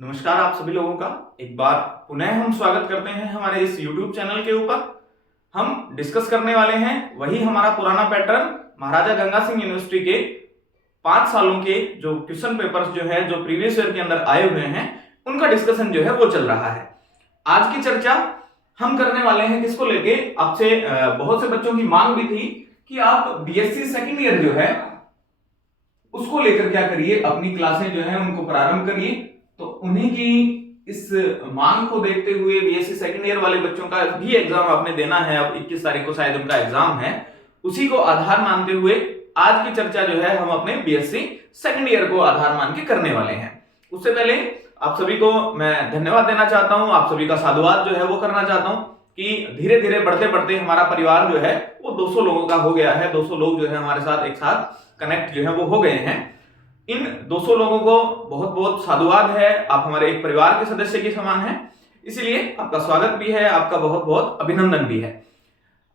नमस्कार आप सभी लोगों का एक बार पुनः हम स्वागत करते हैं हमारे इस YouTube चैनल के ऊपर। हम डिस्कस करने वाले हैं वही हमारा पुराना पैटर्न महाराजा गंगा सिंह यूनिवर्सिटी के 5 सालों के जो क्वेश्चन पेपर्स जो है जो प्रीवियस ईयर के अंदर आए हुए हैं उनका डिस्कशन जो है वो चल रहा है। आज की चर्चा हम करने वाले हैं किसको लेके, आपसे बहुत से बच्चों की मांग भी थी कि आप बीएससी सेकेंड ईयर जो है उसको लेकर क्या करिए, अपनी क्लासें जो है उनको प्रारंभ करिए। तो उन्हीं की इस मांग को देखते हुए बीएससी सेकंड ईयर वाले बच्चों का भी एग्जाम आपने देना है, अब 21 तारीख को शायद उनका एग्जाम है। उसी को आधार मानते हुए आज की चर्चा जो है हम अपने बीएससी सेकंड ईयर को आधार मान के करने वाले हैं। उससे पहले आप सभी को मैं धन्यवाद देना चाहता हूं, आप सभी का साधुवाद जो है वो करना चाहता हूं कि धीरे धीरे बढ़ते बढ़ते हमारा परिवार जो है वो 200 लोगों का हो गया है। 200 लोग जो है हमारे साथ एक साथ कनेक्ट जो है वो हो गए हैं। इन 200 लोगों को बहुत बहुत साधुवाद है, आप हमारे एक परिवार के सदस्य के समान हैं, इसलिए आपका स्वागत भी है, आपका बहुत बहुत अभिनंदन भी है।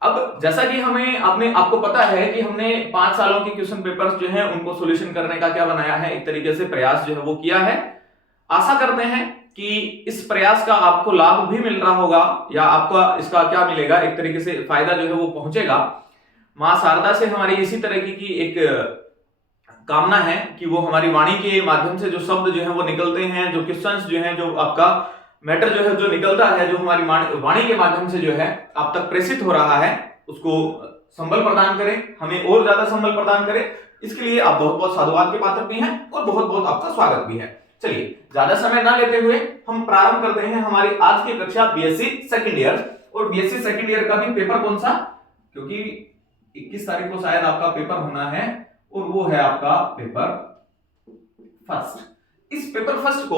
अब जैसा कि आपको पता है कि हमने 5 सालों के क्वेश्चन पेपर्स जो हैं उनको सॉल्यूशन करने का क्या बनाया है, एक तरीके से प्रयास जो है वो किया है। आशा करते हैं कि इस प्रयास का आपको लाभ भी मिल रहा होगा या आपका इसका क्या मिलेगा, एक तरीके से फायदा जो है वो पहुंचेगा। मां शारदा से हमारी इसी तरह की एक कामना है कि वो हमारी वाणी के माध्यम से जो शब्द जो है वो निकलते हैं, जो क्वेश्चंस जो हैं, जो आपका मैटर जो है जो निकलता है, जो हमारी वाणी के माध्यम से जो है आप तक प्रेषित हो रहा है, उसको संबल प्रदान करें, हमें और ज्यादा संबल प्रदान करें। इसके लिए आप बहुत बहुत साधुवाद के पात्र भी हैं और बहुत बहुत आपका स्वागत भी है। चलिए ज्यादा समय ना लेते हुए हम प्रारंभ करते हैं हमारी आज की कक्षा बीएससी सेकंड ईयर। और बीएससी सेकंड ईयर का भी पेपर कौन सा, क्योंकि 21 तारीख को शायद आपका पेपर होना है और वो है आपका पेपर फर्स्ट। इस पेपर फर्स्ट को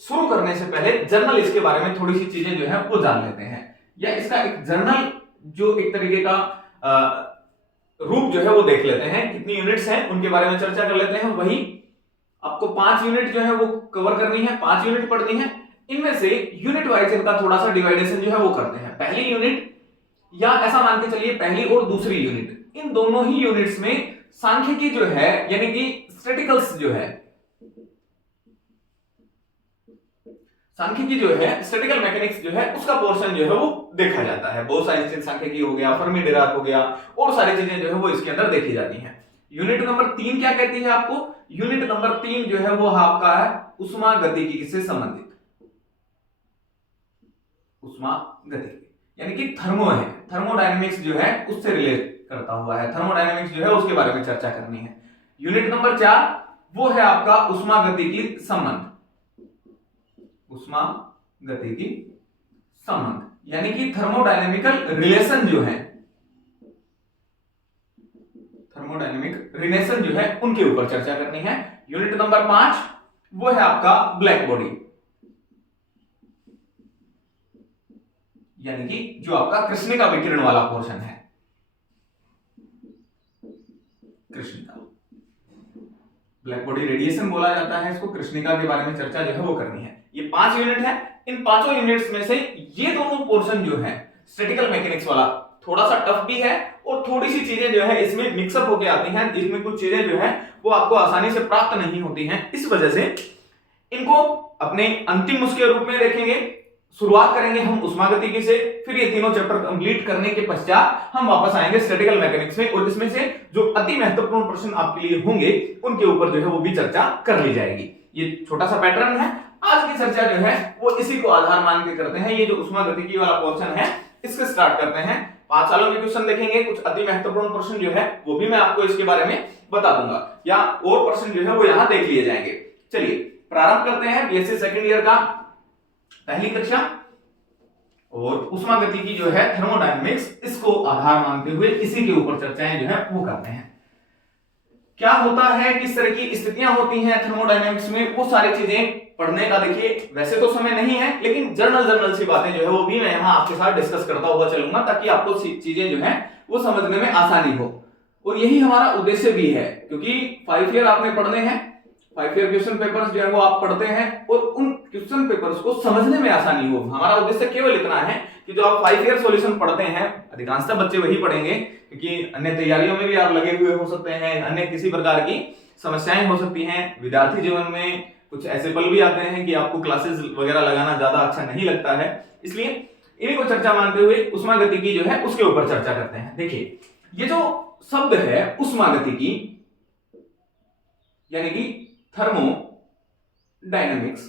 शुरू करने से पहले जर्नल इसके बारे में थोड़ी सी चीजें जो है वो जान लेते हैं, या इसका एक जर्नल जो एक तरीके का रूप जो है वो देख लेते हैं। कितनी यूनिट्स हैं उनके बारे में चर्चा कर लेते हैं। वही आपको 5 यूनिट जो है वो कवर करनी है, 5 यूनिट पढ़नी है। इनमें से यूनिट वाइज इनका थोड़ा सा डिवाइडेशन जो है वो करते हैं। पहली यूनिट, या ऐसा मान के चलिए पहली और दूसरी यूनिट, इन दोनों ही यूनिट्स में सांख्यिकी जो है यानी कि स्टैटिकल्स जो है, सांख्यिकी जो है स्टैटिकल मैकेनिक्स जो है उसका पोर्शन जो है वो देखा जाता है। बोस-आइंस्टीन सांख्यिकी हो गया, फर्मी-डिराक हो गया, और सारी चीजें जो है वो इसके अंदर देखी जाती हैं। यूनिट नंबर 3 क्या कहती है आपको? यूनिट नंबर 3 जो है वो आपका है उष्मागतिकी से संबंधित, उष्मागतिकी यानी कि थर्मो है, थर्मोडायनेमिक्स जो है उससे रिलेट करता हुआ है, थर्मोडायनेमिक्स जो है उसके बारे में चर्चा करनी है। यूनिट नंबर 4 वो है आपका उष्मागतिकी संबंध, उष्मागतिकी संबंध यानी कि थर्मोडायनेमिकल रिलेशन जो है, थर्मोडायनेमिक रिलेशन जो है उनके ऊपर चर्चा करनी है। यूनिट नंबर 5 वो है आपका ब्लैक बॉडी यानी कि जो आपका कृष्णिका विकिरण वाला पोर्शन है, कृष्णिका, ब्लैक बॉडी रेडिएशन बोला जाता है इसको, कृष्णिका के बारे में चर्चा जो है वो करनी है। ये 5 यूनिट है। इन पांचों यूनिट्स में से ये दोनों पोर्शन जो है स्टैटिकल मैकेनिक्स वाला थोड़ा सा टफ भी है और थोड़ी सी चीजें जो है इसमें मिक्सअप होके आती हैं, इसमें कुछ चीजें जो है वो आपको आसानी से प्राप्त नहीं होती हैं। इस वजह से इनको अपने अंतिम उसके रूप में देखेंगे। शुरुआत करेंगे हम उष्मागतिकी से, फिर ये तीनों चैप्टर कंप्लीट करने के पश्चात हम वापस आएंगे स्टैटिकल मैकेनिक्स में, और इसमें से जो अति महत्वपूर्ण प्रश्न आपके लिए होंगे उनके ऊपर जो है वो भी चर्चा कर ली जाएगी। ये छोटा सा पैटर्न है। आज की चर्चा जो है वो इसी को आधार मान के करते हैं। ये जो उष्मागतिकी वाला पोर्शन है इससे स्टार्ट करते हैं। 5 सालों के क्वेश्चन देखेंगे, कुछ अति महत्वपूर्ण प्रश्न जो है वो भी मैं आपको इसके बारे में बता दूंगा, या और प्रश्न जो है वो यहां देख लिए जाएंगे। चलिए प्रारंभ करते हैं बीएससी सेकंड ईयर का पहली कक्षा, और उष्मागतिकी जो है थर्मोडायनेमिक्स, इसको आधार मानते हुए इसी के ऊपर चर्चाएं जो है वो करते हैं। क्या होता है, किस तरह की स्थितियां होती हैं थर्मोडायनेमिक्स में, वो सारी चीजें पढ़ने का देखिए वैसे तो समय नहीं है, लेकिन जर्नल सी बातें जो है वो भी मैं यहाँ आपके साथ डिस्कस करता हुआ चलूंगा ताकि आपको चीजें जो है वो समझने में आसानी हो। और यही हमारा उद्देश्य भी है, क्योंकि 5 ईयर आपने पढ़ने हैं, 5 ईयर क्वेश्चन पेपर्स जो है वो आप पढ़ते हैं और उन क्वेश्चन पेपर्स को समझने में आसानी हो। हमारा उद्देश्य केवल इतना है कि जो आप 5 ईयर सॉल्यूशन पढ़ते हैं, अधिकांशतः बच्चे वही पढ़ेंगे क्योंकि अन्य तैयारियों में भी आप लगे हुए हो सकते हैं, अन्य किसी प्रकार की समस्याएं हो सकती हैं, विद्यार्थी जीवन में कुछ ऐसे पल भी आते हैं कि आपको क्लासेस वगैरह लगाना ज्यादा अच्छा नहीं लगता है, इसलिए इन्हीं को चर्चा मानते हुए उष्मागतिकी जो है उसके ऊपर चर्चा करते हैं। देखिए, ये जो शब्द है उष्मागतिकी यानी कि थर्मोडायनेमिक्स,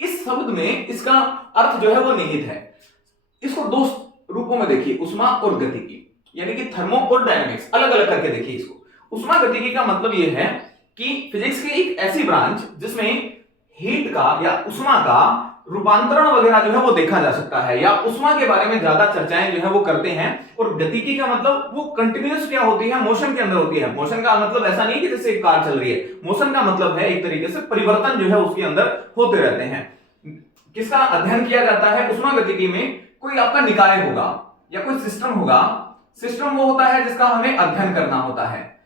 इस शब्द में इसका अर्थ जो है वो निहित है। इसको दो रूपों में देखिए, उष्मा और गतिकी, यानी कि थर्मो और डायनेमिक्स, अलग अलग करके देखिए इसको। उष्मा गतिकी का मतलब यह है कि फिजिक्स की एक ऐसी ब्रांच जिसमें हीट का या उष्मा का रूपांतरण वगैरह जो है वो देखा जा सकता है, या उष्मा के बारे में ज्यादा चर्चाएं जो है वो करते हैं। और गतिकी का मतलब वो कंटिन्यूअस क्या होती है, मोशन के अंदर होती है। मोशन का मतलब ऐसा नहीं कि जैसे एक कार चल रही है, मोशन का मतलब है एक तरीके से परिवर्तन जो है उसके अंदर होते रहते हैं। किसका अध्ययन किया जाता है उष्मा गतिकी में? कोई आपका निकाय होगा या कोई सिस्टम होगा। सिस्टम वो होता है जिसका हमें अध्ययन करना होता है।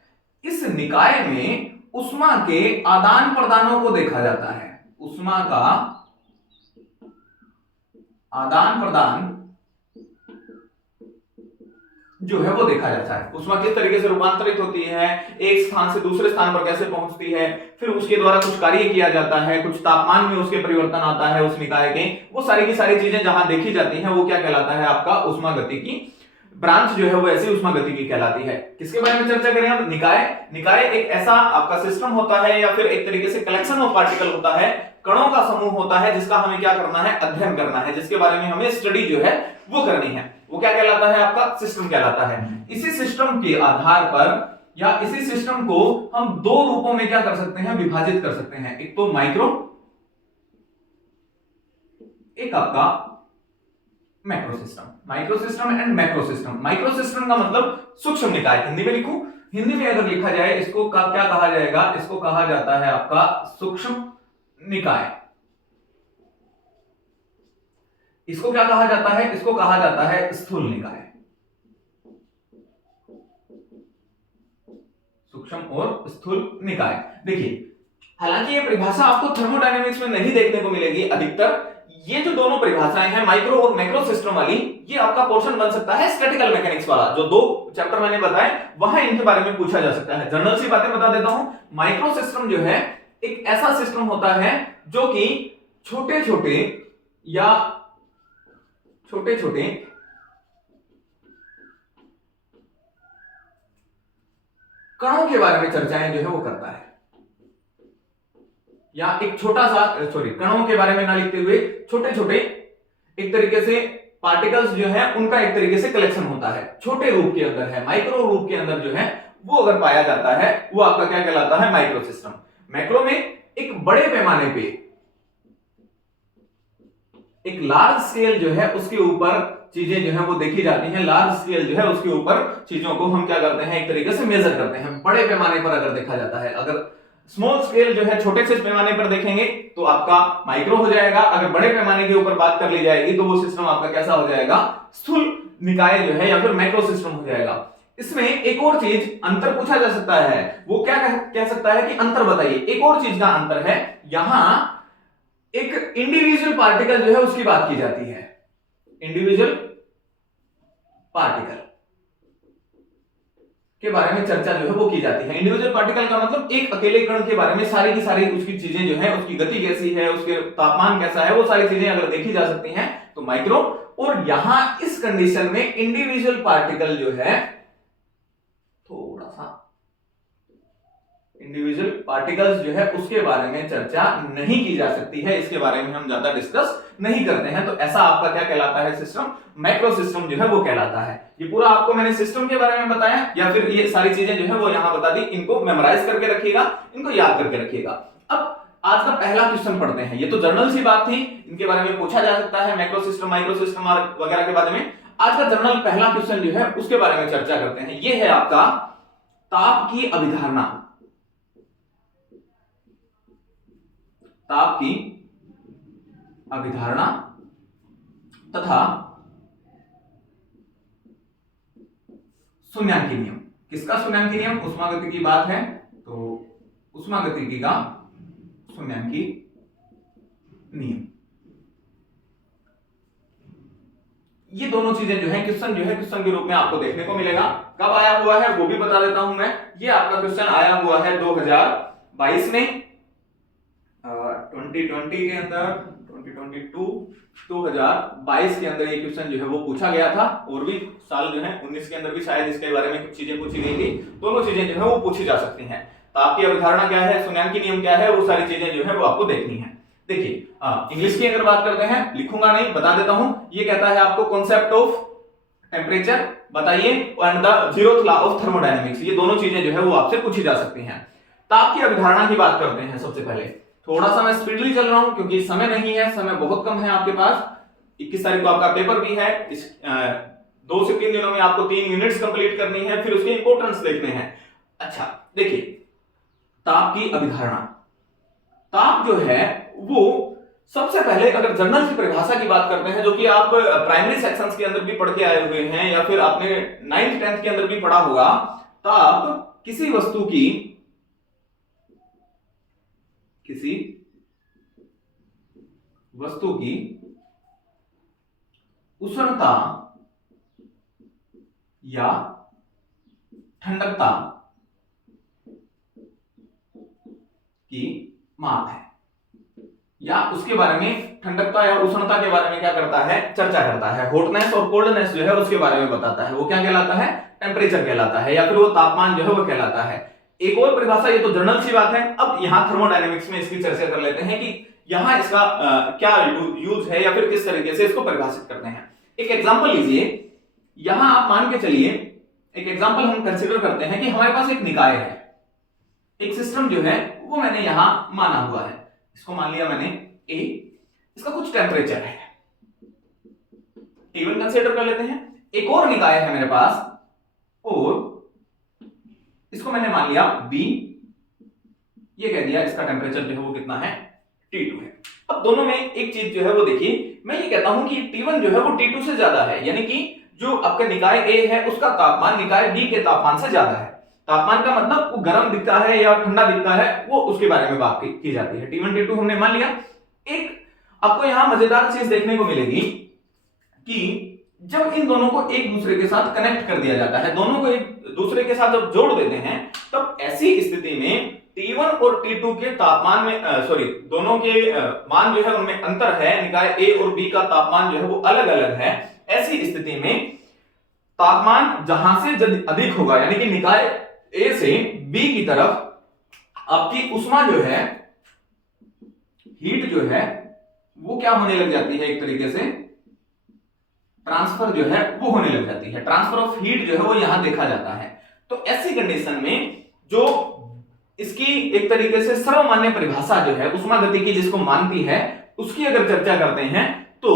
इस निकाय में उष्मा के आदान प्रदानों को देखा जाता है। उष्मा का आदान प्रदान जो है वो देखा जाता है। उष्मा किस तरीके से रूपांतरित होती है, एक स्थान से दूसरे स्थान पर कैसे पहुंचती है, फिर उसके द्वारा कुछ कार्य किया जाता है, कुछ तापमान में उसके परिवर्तन आता है उस निकाय के, वो सारी की सारी चीजें जहां देखी जाती हैं वो क्या कहलाता है आपका उष्मागतिकी ब्रांच जो है वो ऐसी उष्मागतिकी कहलाती है। किसके बारे में चर्चा करें हम? निकाय। निकाय एक ऐसा आपका सिस्टम होता है या फिर एक तरीके से कलेक्शन ऑफ पार्टिकल होता है, कणों का समूह होता है जिसका हमें क्या करना है, अध्ययन करना है, जिसके बारे में हमें स्टडी जो है वो करनी है। वो क्या कहलाता है आपका? सिस्टम कहलाता है। इसी सिस्टम के आधार पर या इसी सिस्टम को हम दो रूपों में क्या कर सकते हैं, विभाजित कर सकते हैं। एक तो माइक्रो, एक आपका macro system. Micro system and macro system. Micro system का मतलब सूक्ष्म निकाय। हिंदी में लिखूं, हिंदी में अगर लिखा जाए इसको क्या कहा जाएगा? इसको कहा जाता है आपका सूक्ष्म निकाय। इसको क्या कहा जाता है? इसको कहा जाता है स्थूल निकाय। सूक्ष्म और स्थूल निकाय। देखिए, हालांकि ये परिभाषा आपको थर्मोडायनेमिक्स में नहीं देखने को मिलेगी अधिकतर। ये जो दोनों परिभाषाएं हैं माइक्रो और मैक्रो सिस्टम वाली, ये आपका पोर्शन बन सकता है स्टैटिकल मैकेनिक्स वाला। जो दो चैप्टर मैंने बताए वहां इनके बारे में पूछा जा सकता है। जनरल सी बातें बता देता हूं। माइक्रो सिस्टम जो है एक ऐसा सिस्टम होता है जो कि छोटे छोटे कणों के बारे में चर्चाएं जो है वो करता है, या एक छोटा सा कणों के बारे में ना लिखते हुए छोटे छोटे एक तरीके से पार्टिकल्स जो है उनका एक तरीके से कलेक्शन होता है, छोटे रूप के अंदर है, माइक्रो रूप के अंदर जो है वो अगर पाया जाता है वो आपका क्या कहलाता है? Micro system. मैक्रो में एक बड़े पैमाने पे एक लार्ज स्केल जो है उसके ऊपर चीजें जो है वो देखी जाती हैं। लार्ज स्केल जो है उसके ऊपर चीजों को हम क्या करते हैं, एक तरीके से मेजर करते हैं। बड़े पैमाने पर अगर देखा जाता है, अगर स्मॉल स्केल जो है छोटे से पैमाने पर देखेंगे तो आपका माइक्रो हो जाएगा। अगर बड़े पैमाने के ऊपर बात कर ली जाएगी तो वो सिस्टम आपका कैसा हो जाएगा? स्थूल निकाय जो है या फिर मैक्रो सिस्टम हो जाएगा। इसमें एक और चीज अंतर पूछा जा सकता है, वो क्या कह सकता है कि अंतर बताइए। एक और चीज का अंतर है, यहां एक इंडिविजुअल पार्टिकल जो है उसकी बात की जाती है। इंडिविजुअल पार्टिकल के बारे में चर्चा जो है वो की जाती है। इंडिविजुअल पार्टिकल का मतलब एक अकेले कण के बारे में सारी की सारी उसकी चीजें जो है, उसकी गति कैसी है, उसके तापमान कैसा है, वो सारी चीजें अगर देखी जा सकती हैं तो माइक्रो। और यहां इस कंडीशन में इंडिविजुअल पार्टिकल जो है थोड़ा सा इंडिविजुअल पार्टिकल्स जो है उसके बारे में चर्चा नहीं की जा सकती है, इसके बारे में हम ज्यादा डिस्कस नहीं करते हैं। तो ऐसा आपका क्या कहलाता है? सिस्टम। मैक्रो सिस्टम जो है वो कहलाता है। ये पूरा आपको मैंने सिस्टम के बारे में बताया, या फिर ये सारी चीजें जो है वो यहां बता दी। इनको मेमोराइज करके रखिएगा, इनको याद करके रखिएगा। अब आज का पहला क्वेश्चन पढ़ते हैं। ये तो जनरल सी बात थी, इनके बारे में पूछा जा सकता है, मैक्रो सिस्टम, माइक्रो सिस्टम वगैरह के बारे में। आज का जनरल पहला क्वेश्चन जो है उसके बारे में चर्चा करते हैं। ये है आपका ताप की अभिधारणा। ताप की अभिधारणा तथा शून्यांकी नियम। किसका शून्यांकी नियम? उष्मागतिकी की बात है तो उष्मागतिकी का शून्यांकी नियम। ये दोनों चीजें जो है क्वेश्चन के रूप में आपको देखने को मिलेगा। कब आया हुआ है वो भी बता देता हूं मैं। ये आपका क्वेश्चन आया हुआ है 2000 2022 में 2020 के अंदर 2022 के अंदर ये क्वेश्चन जो है वो पूछा गया था, और भी साल जो है 19 के अंदर भी शायद इसके बारे में कुछ चीजें पूछी गई थी। दोनों चीजें जो है वो पूछी जा सकती हैं। तो आपकी अवधारणा क्या है, शून्याङ्की नियम क्या है, वो सारी चीजें जो है वो आपको देखनी है। देखिए इंग्लिश की अगर बात करते हैं, लिखूंगा नहीं, बता देता हूं। ये कहता है आपको कॉन्सेप्ट ऑफ टेम्परेचर बताइए and the zeroth law of thermodynamics. ये दोनों चीजें जो है वो आपसे पूछी जा सकती हैं। ताप की अवधारणा की बात करते हैं। सबसे पहले थोड़ा सा मैं स्पीडली चल रहा हूं क्योंकि समय नहीं है, समय बहुत कम है आपके पास। 21 तारीख को आपका पेपर भी है। इस 2 से 3 दिनों में आपको 3 यूनिट्स कंप्लीट करनी है, फिर उसके इंपॉर्टेंस देखने हैं। अच्छा देखिए, ताप की अवधारणा। ताप जो है वो सबसे पहले अगर जर्नल की परिभाषा की बात करते हैं, जो कि आप प्राइमरी सेक्शंस के अंदर भी पढ़ के आए हुए हैं या फिर आपने 9th 10th के अंदर भी पढ़ा होगा, ताप किसी वस्तु की उष्णता या ठंडकता की माप है, या उसके बारे में ठंडकता या उष्णता के बारे में क्या करता है, चर्चा करता है। हॉटनेस और कोल्डनेस जो है उसके बारे में बताता है। वो क्या कहलाता है, टेम्परेचर कहलाता है, या फिर वो तापमान जो है वो कहलाता है। एक और परिभाषा, ये तो जनरल सी बात है। अब यहां थर्मोडायनेमिक्स में इसकी चर्चा कर लेते हैं कि यहां इसका क्या यूज है या फिर किस तरीके से इसको परिभाषित करते हैं। एक एग्जांपल लीजिए। यहां आप मान के चलिए, एक एग्जांपल हम कंसीडर करते हैं कि हमारे पास एक निकाय है, एक सिस्टम जो है वो मैंने यहां माना हुआ है। इसको मान लिया मैंने ए, इसका कुछ टेम्परेचर है, T1 कंसीडर कर लेते हैं। एक और निकाय है मेरे पास, और इसको मैंने मान लिया बी, ये कह दिया इसका टेम्परेचर जो है वो कितना है, T2 है। अब दोनों में एक चीज जो है वो देखिए, मैं ये कहता हूं कि T1 जो है वो T2 से ज्यादा है, यानी कि जो आपका निकाय ए है उसका तापमान निकाय बी के तापमान से ज्यादा है। तापमान का मतलब वो गर्म दिखता है या ठंडा दिखता है, वो उसके बारे में बात की जाती है। T1 T2 हमने मान लिया। एक आपको यहां मजेदार चीज देखने को मिलेगी कि जब इन दोनों को एक दूसरे के साथ कनेक्ट कर दिया जाता है, दोनों को एक दूसरे के साथ जब जोड़ देते हैं, तब ऐसी स्थिति में T1 और T2 के तापमान में दोनों के मान जो है उनमें अंतर है। निकाय ए और बी का तापमान जो है वो अलग अलग है। ऐसी स्थिति में तापमान जहां से अधिक होगा, यानी कि निकाय ए से बी की तरफ आपकी उष्मा जो है, हीट जो है वो क्या होने लग जाती है, एक तरीके से ट्रांसफर जो है वो होने लग जाती है। ट्रांसफर ऑफ हीट जो है वो यहां देखा जाता है। तो ऐसी कंडीशन में जो इसकी एक तरीके से सर्वमान्य परिभाषा जो है उष्मा गतिकी जिसको मानती है, उसकी अगर चर्चा करते हैं तो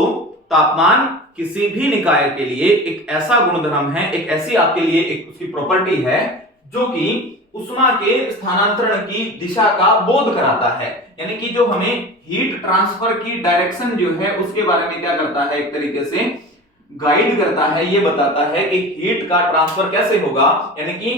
तापमान किसी भी निकाय के लिए एक ऐसा गुणधर्म है, एक ऐसी आपके लिए एक उसकी प्रॉपर्टी है जो कि उष्मा के स्थानांतरण की दिशा का बोध कराता है। यानी कि जो हमें हीट ट्रांसफर की डायरेक्शन जो है उसके बारे में क्या करता है, एक तरीके से गाइड करता है। ये बताता है कि हीट का ट्रांसफर कैसे होगा। यानी कि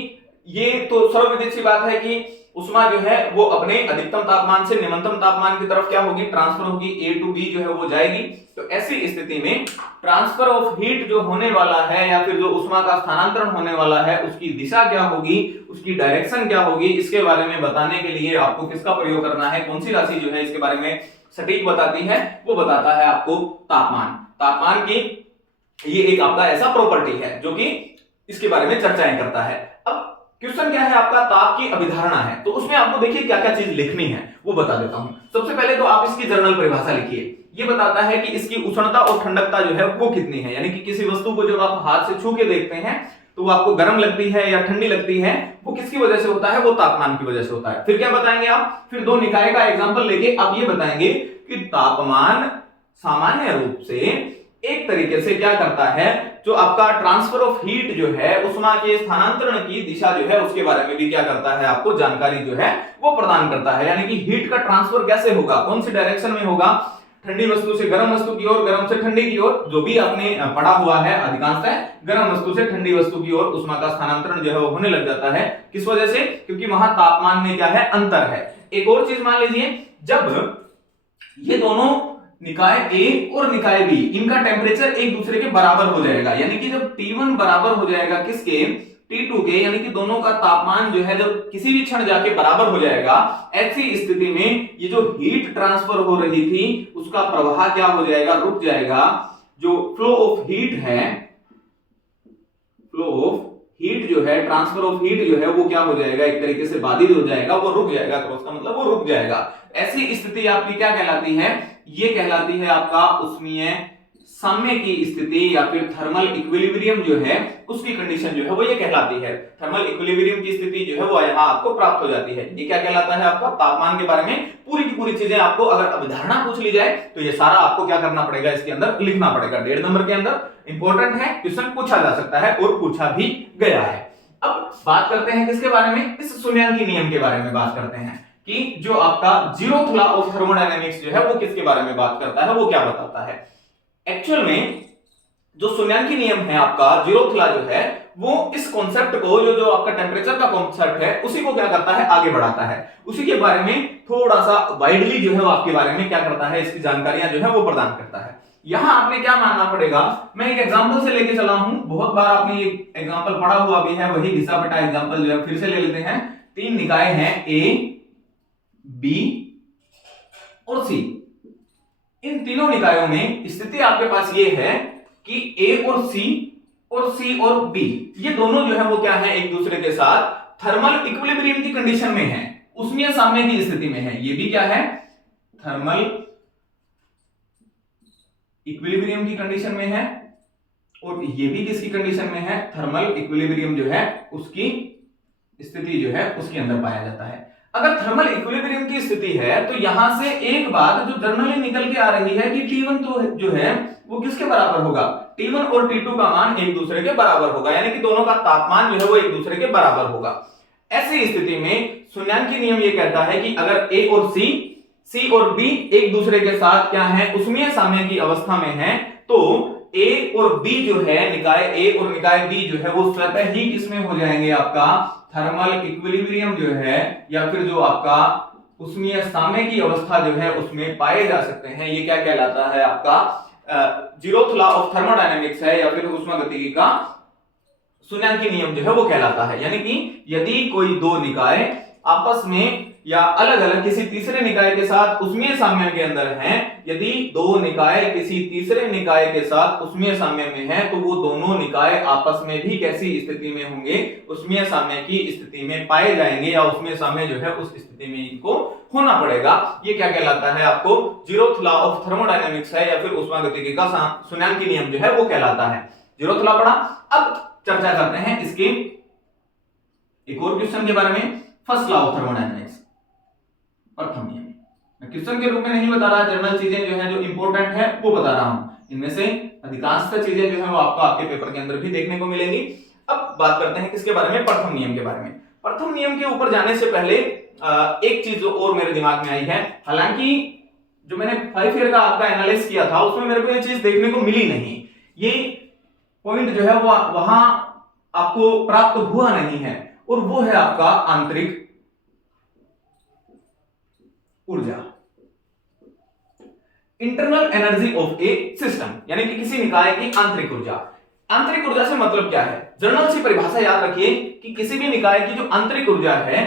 ये तो सर्वविदित सी बात है कि उष्मा जो है वो अपने अधिकतम तापमान से निम्नतम तापमान की तरफ क्या होगी, ट्रांसफर होगी, ए टू बी जो है वो जाएगी। तो ऐसी स्थिति में ट्रांसफर ऑफ हीट जो होने वाला है या फिर जो उष्मा का स्थानांतरण होने वाला है उसकी दिशा क्या होगी, उसकी डायरेक्शन क्या होगी, इसके बारे में बताने के लिए आपको किसका प्रयोग करना है, कौन सी राशि जो है इसके बारे में सटीक बताती है, वो बताता है आपको तापमान। तापमान की ये एक आपका ऐसा प्रॉपर्टी है जो कि इसके बारे में चर्चाएं करता है। अब क्वेश्चन क्या है आपका, ताप की अभिधारणा है, तो उसमें आपको देखिए क्या क्या चीज लिखनी है वो बता देता हूं। सबसे पहले तो आप इसकी जर्नल परिभाषा लिखिए। ये बताता है कि इसकी उष्णता और ठंडकता जो है वो कितनी है। यानी कि किसी वस्तु को जब आप हाथ से छू के देखते हैं तो वो आपको गर्म लगती है या ठंडी लगती है, वो किसकी वजह से होता है, वो तापमान की वजह से होता है। फिर क्या बताएंगे आप, फिर दो निकाय का एग्जाम्पल लेके आप ये बताएंगे कि तापमान सामान्य रूप से एक तरीके से क्या करता है, जो आपका ट्रांसफर ऑफ हीट जो है उष्मा के स्थानांतरण की दिशा जो है उसके बारे में भी क्या करता है, आपको जानकारी जो है वो प्रदान करता है। यानी कि हीट का ट्रांसफर कैसे होगा, कौन सी डायरेक्शन में होगा, ठंडी वस्तु से गर्म वस्तु की ओर, गर्म से ठंडी की ओर, जो भी आपने पढ़ा हुआ है अधिकांशतः गर्म वस्तु से ठंडी वस्तु की ओर उष्मा का स्थानांतरण जो है वो होने लग जाता है। किस वजह से, क्योंकि वहां तापमान में क्या है, अंतर है। एक और चीज मान लीजिए, जब ये दोनों निकाय ए और निकाय बी, इनका टेम्परेचर एक दूसरे के बराबर हो जाएगा, यानी कि जब T1 बराबर हो जाएगा किसके, T2 के, यानी कि दोनों का तापमान जो है जब किसी भी क्षण जाके बराबर हो जाएगा, ऐसी स्थिति में ये जो हीट ट्रांसफर हो रही थी उसका प्रवाह क्या हो जाएगा, रुक जाएगा। जो फ्लो ऑफ हीट है, फ्लो ऑफ हीट जो है, ट्रांसफर ऑफ हीट जो है वो क्या हो जाएगा, एक तरीके से बाधित हो जाएगा, वो रुक जाएगा। तो उसका मतलब वो रुक जाएगा। ऐसी स्थिति आपकी क्या कहलाती है, ये कहलाती है आपका उष्मीय साम्य की स्थिति या फिर थर्मल इक्विलिब्रियम जो है उसकी कंडीशन जो है वो ये कहलाती है। थर्मल इक्विलिब्रियम की स्थिति जो है वो यहाँ आपको प्राप्त हो जाती है। ये क्या कहलाता है, आपका तापमान के बारे में पूरी की पूरी चीजें आपको अगर अवधारणा पूछ ली जाए तो ये सारा आपको क्या करना पड़ेगा, इसके अंदर लिखना पड़ेगा। 1.5 नंबर के अंदर इंपॉर्टेंट है, क्वेश्चन पूछा जा सकता है और पूछा भी गया है। अब बात करते हैं किसके बारे में, इस शून्यांकी नियम के बारे में बात करते हैं कि जो आपका जीरोथ लॉ ऑफ थर्मोडायनेमिक्स जो है वो किसके बारे में बात करता है, वो क्या बताता है। एक्चुअल में जो शून्यांकी नियम है आपका, जीरोथ लॉ जो है वो इस कॉन्सेप्ट को, जो आपका टेम्परेचर का कॉन्सेप्ट है उसी को क्या करता है, आगे बढ़ाता है। उसी के बारे में थोड़ा सा वाइडली जो है वो आपके बारे में क्या करता है, इसकी जानकारियां जो है वो प्रदान करता है। यहां आपने क्या मानना पड़ेगा, मैं एक एग्जांपल से लेके चला हूं, बहुत बार आपने ये एग्जांपल पढ़ा हुआ भी है, वही घिसा पिटा एग्जांपल जो है फिर से ले लेते हैं। 3 निकाय हैं ए, बी और सी। इन तीनों निकायों में स्थिति आपके पास ये है कि ए और सी और बी ये दोनों जो है वो क्या है, एक दूसरे के साथ थर्मल इक्विलिब्रियम की कंडीशन में है, उष्मीय साम्य की स्थिति में है। ये भी क्या है, थर्मल इक्विलिब्रियम की कंडीशन में है और ये भी किसकी कंडीशन में है, थर्मल इक्विलिब्रियम जो है उसकी स्थिति जो है उसके अंदर पाया जाता है। अगर थर्मल इक्विलिब्रियम की स्थिति है तो यहां से एक बात जो जर्नली निकल के आ रही है कि T1 तो जो है वो किसके बराबर होगा, T1 और T2 का मान एक दूसरे के बराबर होगा, यानी कि दोनों का तापमान जो है वो एक दूसरे के बराबर होगा। ऐसी स्थिति में शून्यांकी नियम ये कहता है कि अगर A और C और B एक दूसरे के साथ क्या है, उष्मीय साम्य की अवस्था में है, तो A और B जो है, निकाय A और निकाय B जो है वो स्वतः ही किसमें हो जाएंगे, आपका थर्मल इक्विलिब्रियम जो है या फिर जो आपका उष्मीय साम्य की अवस्था जो है उसमें पाए जा सकते हैं। ये क्या कहलाता है, आपका जीरोथ लॉ ऑफ थर्मोडायनेमिक्स है या फिर ऊष्मागतिकी का शून्यांकी नियम जो है वो कहलाता है। यानी कि यदि कोई दो निकाय आपस में या अलग अलग किसी तीसरे निकाय के साथ उष्मीय साम्य के अंदर हैं, यदि दो निकाय किसी तीसरे निकाय के साथ उष्मीय साम्य में हैं, तो वो दोनों निकाय आपस में भी कैसी स्थिति में होंगे, उष्मीय साम्य की स्थिति में पाए जाएंगे या उष्मीय साम्य जो है उस स्थिति में इनको होना पड़ेगा। ये क्या कहलाता है, आपको जीरोथ लॉ ऑफ थर्मोडायनेमिक्स है या फिर ऊष्मागतिकी का शून्यांकी नियम जो है वो कहलाता है। जीरोथ लॉ पढ़ा। अब चर्चा करते हैं इसके एक और क्वेश्चन के बारे में, फर्स्ट लॉ ऑफ थर्मोडायनेमिक्स, प्रथम नियम। मैं क्वेश्चन के रूप में नहीं बता रहा, जनरल चीजें जो है जो इंपॉर्टेंट है वो बता रहा हूं। इनमें से अधिकांशतः चीजें जो है वो आपको आपके पेपर के अंदर भी देखने को मिलेंगी। अब बात करते हैं किसके बारे में, प्रथम नियम के बारे में। प्रथम नियम के ऊपर जाने से पहले एक चीज और मेरे दिमाग में आई है। हालांकि जो मैंने 5 ईयर का आपका एनालिसिस किया था उसमें मेरे को ये चीज देखने को मिली नहीं, ये पॉइंट जो है वो वहां आपको प्राप्त हुआ नहीं है, और वो है आपका आंतरिक ऊर्जा, internal energy of A system, यानी कि किसी निकाय की आंतरिक ऊर्जा। आंतरिक ऊर्जा से मतलब क्या है, जर्नल से परिभाषा याद रखिए कि किसी भी निकाय की जो आंतरिक ऊर्जा है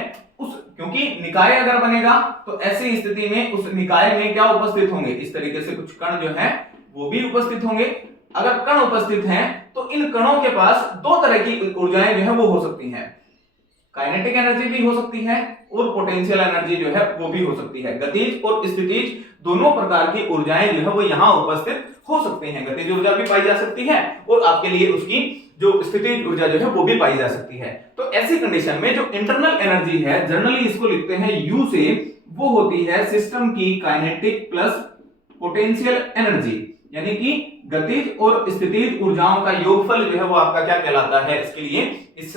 क्योंकि निकाय अगर बनेगा तो ऐसी स्थिति में उस निकाय में क्या उपस्थित होंगे, इस तरीके से कुछ कण जो है वो भी उपस्थित होंगे। अगर कण उपस्थित हैं तो इन कणों के पास दो तरह की ऊर्जाएं जो है वो हो सकती हैं, काइनेटिक एनर्जी भी हो सकती है और पोटेंशियल एनर्जी जो है वो भी हो सकती है। गतिज और स्थितिज दोनों प्रकार की ऊर्जाएं जो है वो यहां उपस्थित हो सकती हैं। गतिज ऊर्जा भी पाई जा सकती है और आपके लिए उसकी जो स्थितिज ऊर्जा जो है वो भी पाई जा सकती है। तो ऐसी कंडीशन में जो इंटरनल एनर्जी है, जनरली इसको लिखते हैं यू से, वो होती है सिस्टम की काइनेटिक प्लस पोटेंशियल एनर्जी, यानी कि गतिज और स्थितिज ऊर्जाओं का योगफल जो है वो आपका क्या कहलाता है, इसके लिए इस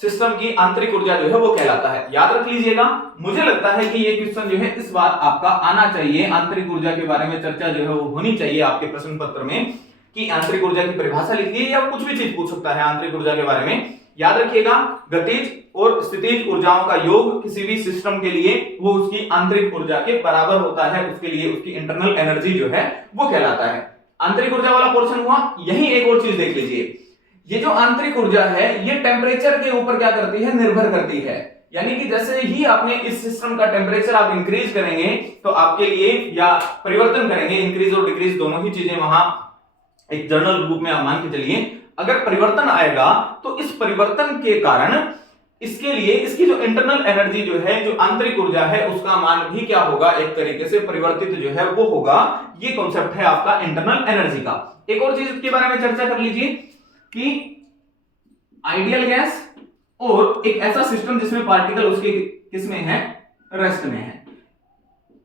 सिस्टम की आंतरिक ऊर्जा जो है वो कहलाता है। याद रख लीजिएगा, मुझे लगता है कि ये क्वेश्चन जो है इस बार आपका आना चाहिए। आंतरिक ऊर्जा के बारे में चर्चा जो है वो होनी चाहिए आपके प्रश्न पत्र में, कि आंतरिक ऊर्जा की परिभाषा लिख दी या कुछ भी चीज पूछ सकता है आंतरिक ऊर्जा के बारे में। याद रखिएगा, गतिज और स्थितिज ऊर्जाओं का योग किसी भी सिस्टम के लिए वो उसकी आंतरिक ऊर्जा के बराबर होता है, उसके लिए उसकी इंटरनल एनर्जी जो है वो कहलाता है। आंतरिक ऊर्जा वाला पोर्शन हुआ। यही एक और चीज देख लीजिए, ये जो आंतरिक ऊर्जा है ये टेम्परेचर के ऊपर क्या करती है, निर्भर करती है। यानी कि जैसे ही आपने इस सिस्टम का टेम्परेचर आप इंक्रीज करेंगे तो आपके लिए, या परिवर्तन करेंगे, इंक्रीज और डिक्रीज दोनों ही चीजें वहां एक जनरल रूप में आप मान के चलिए, अगर परिवर्तन आएगा तो इस परिवर्तन के कारण इसके लिए इसकी जो इंटरनल एनर्जी जो है, जो आंतरिक ऊर्जा है, उसका मान भी क्या होगा, एक तरीके से परिवर्तित जो है वो होगा। ये कॉन्सेप्ट है आपका इंटरनल एनर्जी का। एक और चीज के बारे में चर्चा कर लीजिए कि आइडियल गैस और एक ऐसा सिस्टम जिसमें पार्टिकल उसके किसमें है, रेस्ट में है,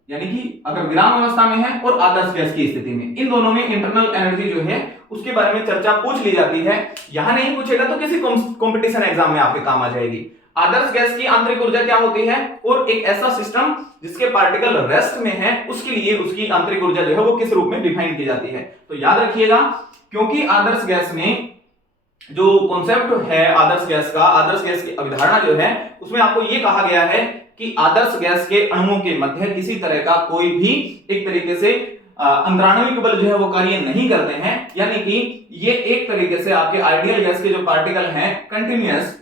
यानी कि अगर विराम अवस्था में है और आदर्श गैस की स्थिति में, इन दोनों में इंटरनल एनर्जी जो है उसके बारे में चर्चा पूछ ली जाती है। यहां नहीं पूछेगा तो किसी कंपटीशन एग्जाम में आपके काम आ जाएगी। आदर्श गैस की आंतरिक ऊर्जा क्या होती है, और एक ऐसा सिस्टम जिसके पार्टिकल रेस्ट में है उसके लिए उसकी आंतरिक ऊर्जा जो है वो किस रूप में डिफाइन की जाती है। तो याद रखिएगा, क्योंकि आदर्श गैस में जो कॉन्सेप्ट है आदर्श गैस का, आदर्श गैस की अवधारणा जो है उसमें आपको ये कहा गया है कि आदर्श गैस के अणुओं के मध्य किसी तरह का कोई भी एक तरीके से अंतराणविक बल जो है वो कार्य नहीं करते हैं। यानी कि ये एक तरीके से आपके आइडियल गैस के जो पार्टिकल हैं कंटिन्यूअस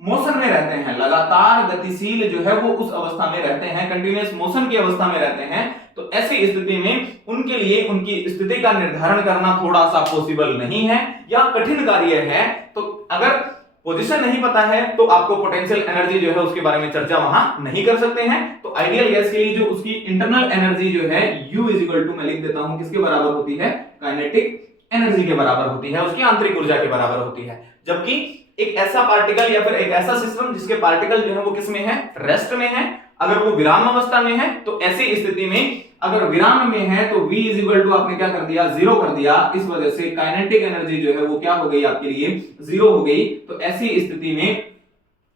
मोशन में रहते हैं, लगातार गतिशील जो है वो उस अवस्था में रहते हैं, कंटिन्यूअस मोशन की अवस्था में रहते हैं। तो ऐसी स्थिति में उनके लिए उनकी स्थिति का निर्धारण करना थोड़ा सा पॉसिबल नहीं है या कठिन कार्य है। तो अगर पोजीशन नहीं पता है तो आपको पोटेंशियल एनर्जी जो है उसके बारे में चर्चा वहां नहीं कर सकते हैं। तो आइडियल गैस के लिए जो उसकी इंटरनल एनर्जी जो है U इक्वल टू, मैं लिख देता हूं, किसके बराबर होती है, काइनेटिक एनर्जी के बराबर होती है, उसकी आंतरिक ऊर्जा के बराबर होती है। जबकि एक ऐसा पार्टिकल या फिर एक ऐसा सिस्टम जिसके पार्टिकल जो है वो किसमें है, रेस्ट में है, अगर वो विराम अवस्था में है तो ऐसी स्थिति में अगर विराम में है तो V इज इक्वल टू आपने क्या कर दिया, जीरो कर दिया। इस वजह से काइनेटिक एनर्जी जो है वो क्या हो गई आपके लिए, जीरो हो गई। तो ऐसी स्थिति में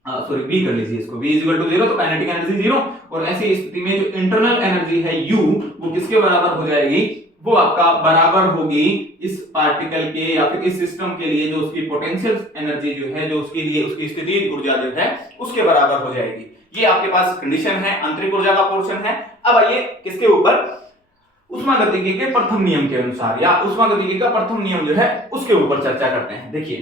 सॉरी V कर लीजिए इसको, V is equal to zero, तो काइनेटिक एनर्जी जीरो। और ऐसी स्थिति में जो इंटरनल एनर्जी है U वो किसके बराबर हो जाएगी, वो आपका बराबर होगी इस पार्टिकल के या फिर इस सिस्टम के लिए जो उसकी पोटेंशियल एनर्जी जो है, जो उसके लिए उसकी स्थिति ऊर्जा जो है उसके बराबर हो जाएगी। ये आपके पास कंडीशन है, आंतरिक ऊर्जा का पोर्शन है। अब आइए किसके ऊपर, ऊष्मागतिकी के प्रथम नियम के अनुसार या ऊष्मागतिकी का प्रथम नियम जो है उसके ऊपर चर्चा करते हैं। देखिए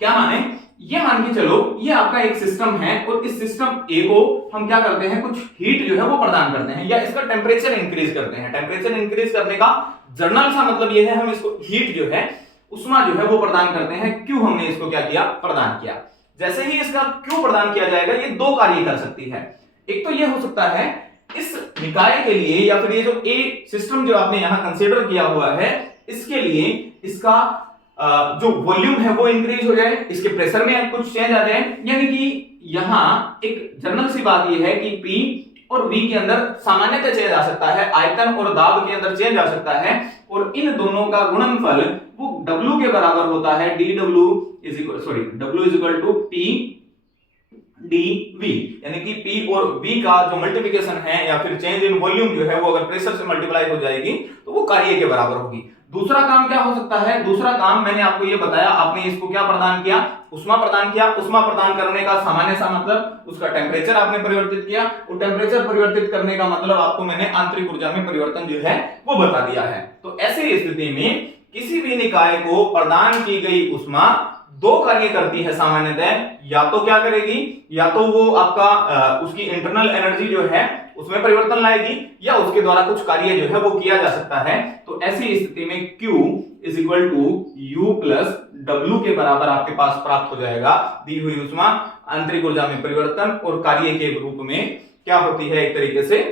क्या माने, ये मान के चलो ये आपका एक सिस्टम है और इस सिस्टम ए को हम क्या करते हैं, कुछ हीट जो है वो प्रदान करते हैं या इसका टेम्परेचर इंक्रीज करते हैं। टेम्परेचर इंक्रीज करने का जर्नल सा मतलब ये है, हम इसको हीट जो है, उष्मा जो है वो प्रदान करते हैं। क्यों हमने इसको क्या किया, प्रदान किया। जैसे ही इसका क्यों प्रदान किया जाएगा, ये दो कार्य कर सकती है। एक तो ये हो सकता है इस निकाय के लिए या फिर ये जो ए सिस्टम जो आपने यहां कंसीडर किया हुआ है इसके लिए इसका जो वॉल्यूम है वो इंक्रीज हो जाए, इसके प्रेशर में कुछ चेंज आ जाए। यानी कि यहां एक जनरल सी बात ये है कि P और V के अंदर सामान्यतः चेंज आ सकता है, आयतन और दाब के अंदर चेंज आ सकता है और इन दोनों का गुणनफल वो W के बराबर होता है, W is equal to P dV। यानी कि P और V का जो मल्टीप्लिकेशन है या फिर चेंज इन वॉल्यूम जो है वो अगर प्रेशर से मल्टीप्लाई हो जाएगी तो वो कार्य के बराबर होगी। दूसरा काम क्या हो सकता है, दूसरा काम मैंने आपको ये बताया, आपने इसको क्या प्रदान किया, उष्मा प्रदान किया। उष्मा प्रदान करने का सामान्य सा मतलब उसका टेम्परेचर आपने परिवर्तित किया और टेम्परेचर परिवर्तित करने का मतलब आपको मैंने आंतरिक ऊर्जा में परिवर्तन जो है वो बता दिया है। तो ऐसी स्थिति में किसी भी निकाय को प्रदान की गई उष्मा दो कार्य करती है सामान्यतः, या तो क्या करेगी, या तो वो आपका उसकी इंटरनल एनर्जी जो है उसमें परिवर्तन लाएगी या उसके द्वारा कुछ कार्य जो है वो किया जा सकता है। तो ऐसी स्थिति में Q is equal to U plus W के बराबर आपके पास प्राप्त हो जाएगा। दी हुई उष्मा आंतरिक ऊर्जा में परिवर्तन और कार्य के रूप में क्या होती है, एक तरीके से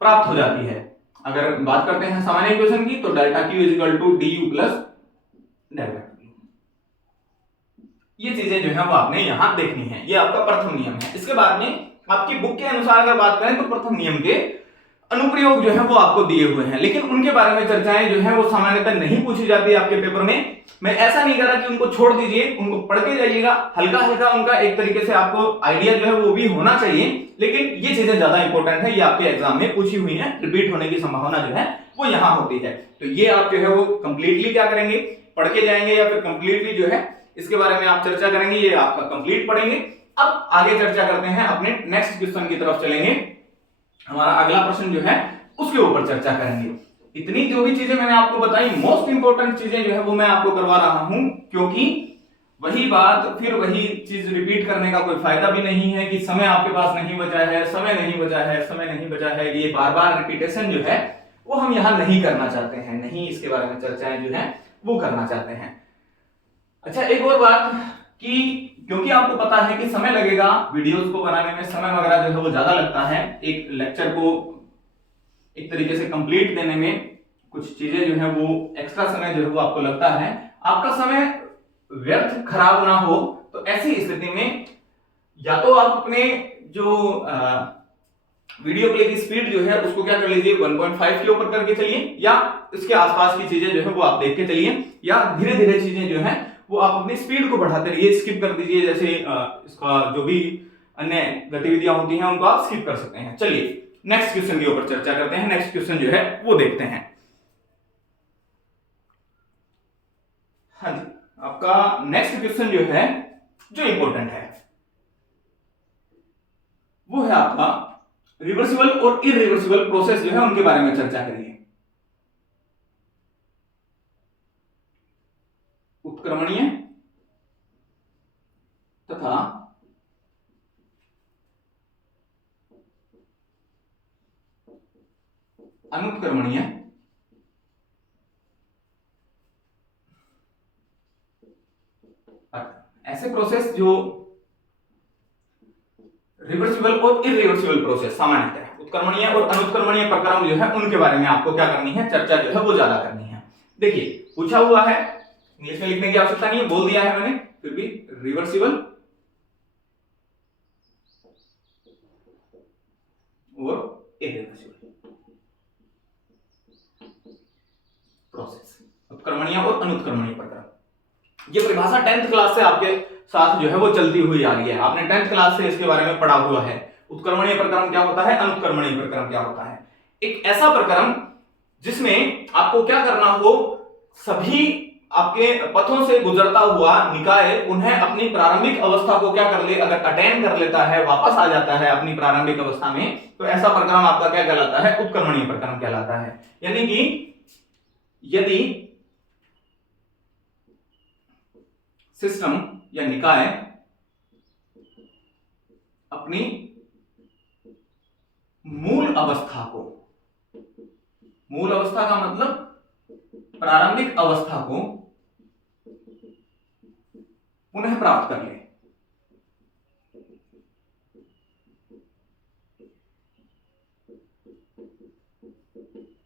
प्राप्त हो जाती है। अगर बात करते हैं सामान्य इक्वेशन की तो delta Q is equal to DU plus delta Q। ये चीजें जो है वो आपने यहां देखनी है, ये आपका प्रथम नियम है। इसके बाद में आपकी बुक के अनुसार अगर बात करें तो प्रथम नियम के अनुप्रयोग जो है वो आपको दिए हुए हैं, लेकिन उनके बारे में चर्चाएं जो है वो सामान्यतः नहीं पूछी जाती आपके पेपर में। मैं ऐसा नहीं कर रहा कि उनको छोड़ दीजिए, उनको पढ़ के जाइएगा, हल्का हल्का उनका एक तरीके से आपको आइडिया जो है वो भी होना चाहिए, लेकिन ये चीजें ज्यादा इंपॉर्टेंट है, ये आपके एग्जाम में पूछी हुई है, रिपीट होने की संभावना जो है वो यहाँ होती है। तो ये आप जो है वो कंप्लीटली क्या करेंगे, पढ़ के जाएंगे या फिर कंप्लीटली जो है इसके बारे में आप चर्चा करेंगे, ये आपका कंप्लीट पढ़ेंगे। अब आगे चर्चा करते हैं, अपने नेक्स्ट क्वेश्चन की तरफ चलेंगे। हमारा अगला प्रश्न जो है उसके ऊपर चर्चा करेंगे। इतनी जो भी चीजें मैंने आपको बताई, मोस्ट इंपोर्टेंट चीजें जो है वो मैं आपको करवा रहा हूं, क्योंकि वही बात फिर वही चीज रिपीट करने का कोई फायदा भी नहीं है कि समय आपके पास नहीं बचा है, समय नहीं बचा है, समय नहीं बचा है। ये बार बार रिपीटेशन जो है वो हम यहां नहीं करना चाहते हैं, नहीं इसके बारे में चर्चाएं जो है वो करना चाहते हैं। अच्छा, एक और बात कि क्योंकि आपको पता है कि समय लगेगा वीडियोस को बनाने में, समय वगैरह जो है वो ज्यादा लगता है, एक लेक्चर को एक तरीके से कंप्लीट देने में कुछ चीजें जो है वो एक्स्ट्रा समय जो है वो आपको लगता है, आपका समय व्यर्थ खराब ना हो, तो ऐसी स्थिति में या तो आप अपने जो वीडियो प्ले की स्पीड जो है उसको क्या कर लीजिए 1.5 के ऊपर करके चलिए, या इसके आसपास की चीजें जो है वो आप देख के चलिए, या धीरे धीरे चीजें जो है वो आप अपनी स्पीड को बढ़ाते रहिए, स्किप कर दीजिए, जैसे इसका जो भी अन्य गतिविधियां होती हैं उनको आप स्किप कर सकते हैं। चलिए नेक्स्ट क्वेश्चन के ऊपर चर्चा करते हैं, नेक्स्ट क्वेश्चन जो है वो देखते हैं। हाँ जी, आपका नेक्स्ट क्वेश्चन जो है जो इंपॉर्टेंट है वो है आपका रिवर्सिबल और इरिवर्सिबल प्रोसेस जो है उनके बारे में चर्चा करिए। उत्क्रमणीय तथा अनुत्क्रमणीय ऐसे प्रोसेस जो रिवर्सिबल और इरिवर्सिबल प्रोसेस सामान्यतः उत्क्रमणीय और अनुत्क्रमणीय प्रक्रम जो है उनके बारे में आपको क्या करनी है, चर्चा जो है वो ज्यादा करनी है। देखिए पूछा हुआ है, इंग्लिश में लिखने की आवश्यकता नहीं है, बोल दिया है मैंने, फिर भी रिवर्सिबल और इरिवर्सिबल प्रोसेस, उत्क्रमणीय और अनुत्क्रमणीय प्रक्रम। ये परिभाषा 10th क्लास से आपके साथ जो है वो चलती हुई आ रही है, आपने 10th क्लास से इसके बारे में पढ़ा हुआ है। उत्क्रमणीय प्रक्रम क्या होता है, अनुत्क्रमणीय प्रक्रम क्या होता है। एक ऐसा प्रक्रम जिसमें आपको क्या करना हो, सभी आपके पथों से गुजरता हुआ निकाय उन्हें अपनी प्रारंभिक अवस्था को क्या कर ले, अगर अटेन कर लेता है, वापस आ जाता है अपनी प्रारंभिक अवस्था में, तो ऐसा प्रक्रम आपका क्या कहलाता है, उत्क्रमणीय प्रक्रम कहलाता है। यानी कि यदि सिस्टम या निकाय अपनी मूल अवस्था को, मूल अवस्था का मतलब प्रारंभिक अवस्था को पुनः प्राप्त कर ले,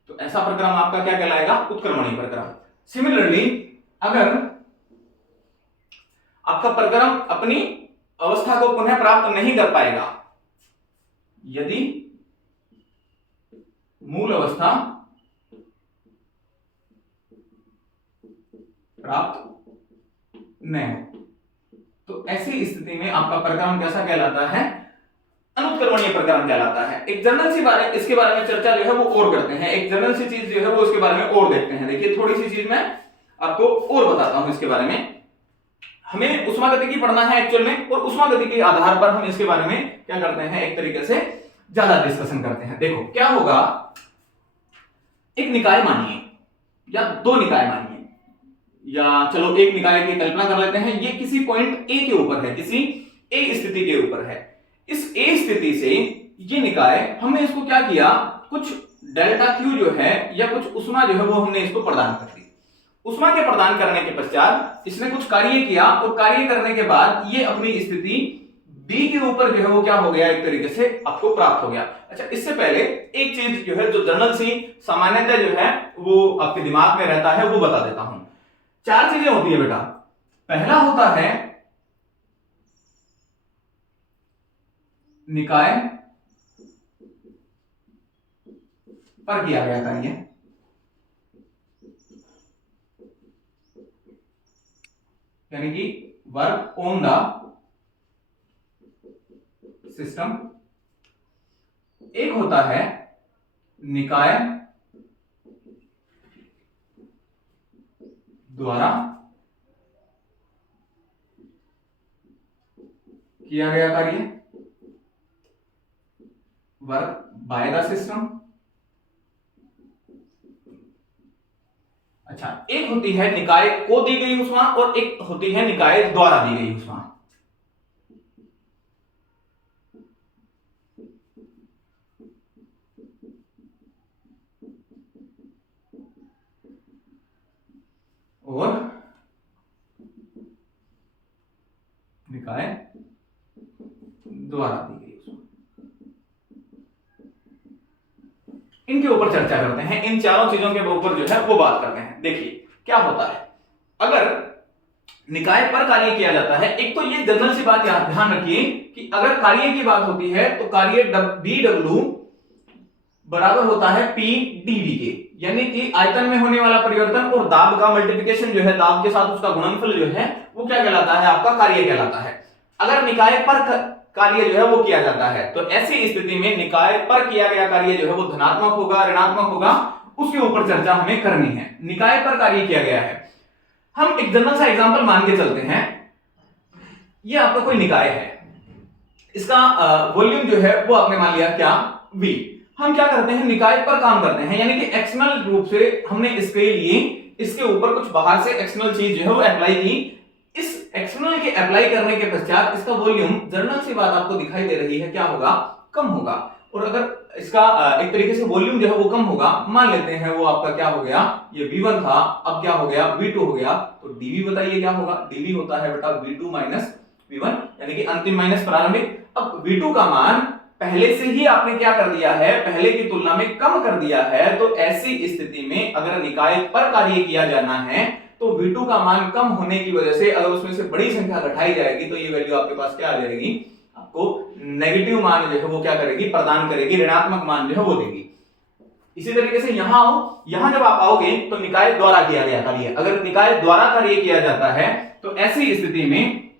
तो ऐसा प्रक्रम आपका क्या कहलाएगा, उत्क्रमणीय प्रक्रम। सिमिलरली अगर आपका प्रक्रम अपनी अवस्था को पुनः प्राप्त नहीं कर पाएगा, यदि मूल अवस्था प्राप्त नहीं हो, तो ऐसी स्थिति में आपका प्रक्रम कैसा कहलाता है, अनुत्क्रमणीय प्रक्रम कहलाता है। एक जनरल सी बात है, इसके बारे में चर्चा जो है वो और करते हैं, एक जनरल सी चीज जो है वो इसके बारे में और देखते हैं। देखिए थोड़ी सी चीज मैं आपको और बताता हूं इसके बारे में। हमें उष्मागतिकी पढ़ना है एक्चुअल में, और उष्मागतिकी के आधार पर हम इसके बारे में क्या करते हैं, एक तरीके से ज्यादा डिस्कशन करते हैं। देखो क्या होगा, एक निकाय मानिए या दो निकाय मानिए, या चलो एक निकाय की कल्पना कर लेते हैं, ये किसी पॉइंट ए के ऊपर है, किसी ए स्थिति के ऊपर है। इस ए स्थिति से ये निकाय, हमने इसको क्या किया, कुछ डेल्टा क्यू जो है या कुछ उष्मा जो है वो हमने इसको प्रदान कर दी। उष्मा के प्रदान करने के पश्चात इसने कुछ कार्य किया, और कार्य करने के बाद ये अपनी स्थिति बी के ऊपर जो है वो क्या हो गया, एक तरीके से आपको प्राप्त हो गया। अच्छा, इससे पहले एक चीज जो है जो जनरल सी सामान्यतः जो है वो आपके दिमाग में रहता है वो बता देता हूं। चार चीजें होती है बेटा। पहला होता है निकाय पर किया गया कार्य, यानी कि वर्क ऑन द सिस्टम। एक होता है निकाय द्वारा किया गया कार्य, वर्क बाय द सिस्टम। अच्छा, एक होती है निकाय को दी गई ऊष्मा और एक होती है निकाय द्वारा दी गई ऊष्मा। और निकाय द्वारा दी गई ऊष्मा, इनके ऊपर चर्चा करते हैं। इन चारों चीजों के ऊपर जो है वो बात करते हैं। देखिए क्या होता है, अगर निकाय पर कार्य किया जाता है, एक तो ये जनरल सी बात ध्यान रखिए कि अगर कार्य की बात होती है तो कार्य dw बराबर होता है P dV के, यानी कि आयतन में होने वाला परिवर्तन और दाब का मल्टीप्लिकेशन जो है, दाब के साथ उसका गुणनफल जो है वो क्या कहलाता है, आपका कार्य कहलाता है। अगर निकाय पर कार्य जो है वो किया जाता है तो ऐसी स्थिति में निकाय पर किया गया कार्य जो है वो धनात्मक होगा, ऋणात्मक होगा, उसके ऊपर चर्चा हमें करनी है। निकाय पर कार्य किया गया है, हम एक जनरल सा एग्जांपल मान के चलते हैं। ये आपका कोई निकाय है, इसका वॉल्यूम जो है वो आपने मान लिया क्या, V। हम क्या करते हैं, निकाय पर काम करते हैं, यानी कि एक्सटर्नल रूप से हमने इसके लिए इसके ऊपर कुछ बाहर से एक्सटर्नल चीज जो है वो अप्लाई की। इस एक्सटर्नल के अप्लाई करने के पश्चात इसका वॉल्यूम, जनरल सी बात आपको दिखाई दे रही है, क्या होगा, कम होगा। और अगर इसका एक तरीके से वॉल्यूम जो है वो कम होगा, मान लेते हैं वो आपका क्या हो गया, ये V1 था, अब क्या हो गया, V2 हो गया, तो dV बताइए क्या होगा, dV होता है बेटा V2 माइनस V1, यानी कि अंतिम माइनस प्रारंभिक। अब V2 का मान पहले से ही आपने क्या कर दिया है, पहले की तुलना में कम कर दिया है, तो ऐसी स्थिति में अगर निकाय पर कार्य किया जाना है तो V2 का मान कम होने की वजह से अगर उसमें से बड़ी संख्या घटाई जाएगी तो ये वैल्यू आपके पास क्या आ जाएगी, आपको नेगेटिव मान जो है वो क्या करेगी, प्रदान करेगी, ऋणात्मक मान जो है वो देगी। इसी तरीके से यहां आओ, यहां जब आप आओगे तो निकाय द्वारा किया गया कार्य, अगर निकाय द्वारा कार्य किया जाता है तो ऐसी स्थिति में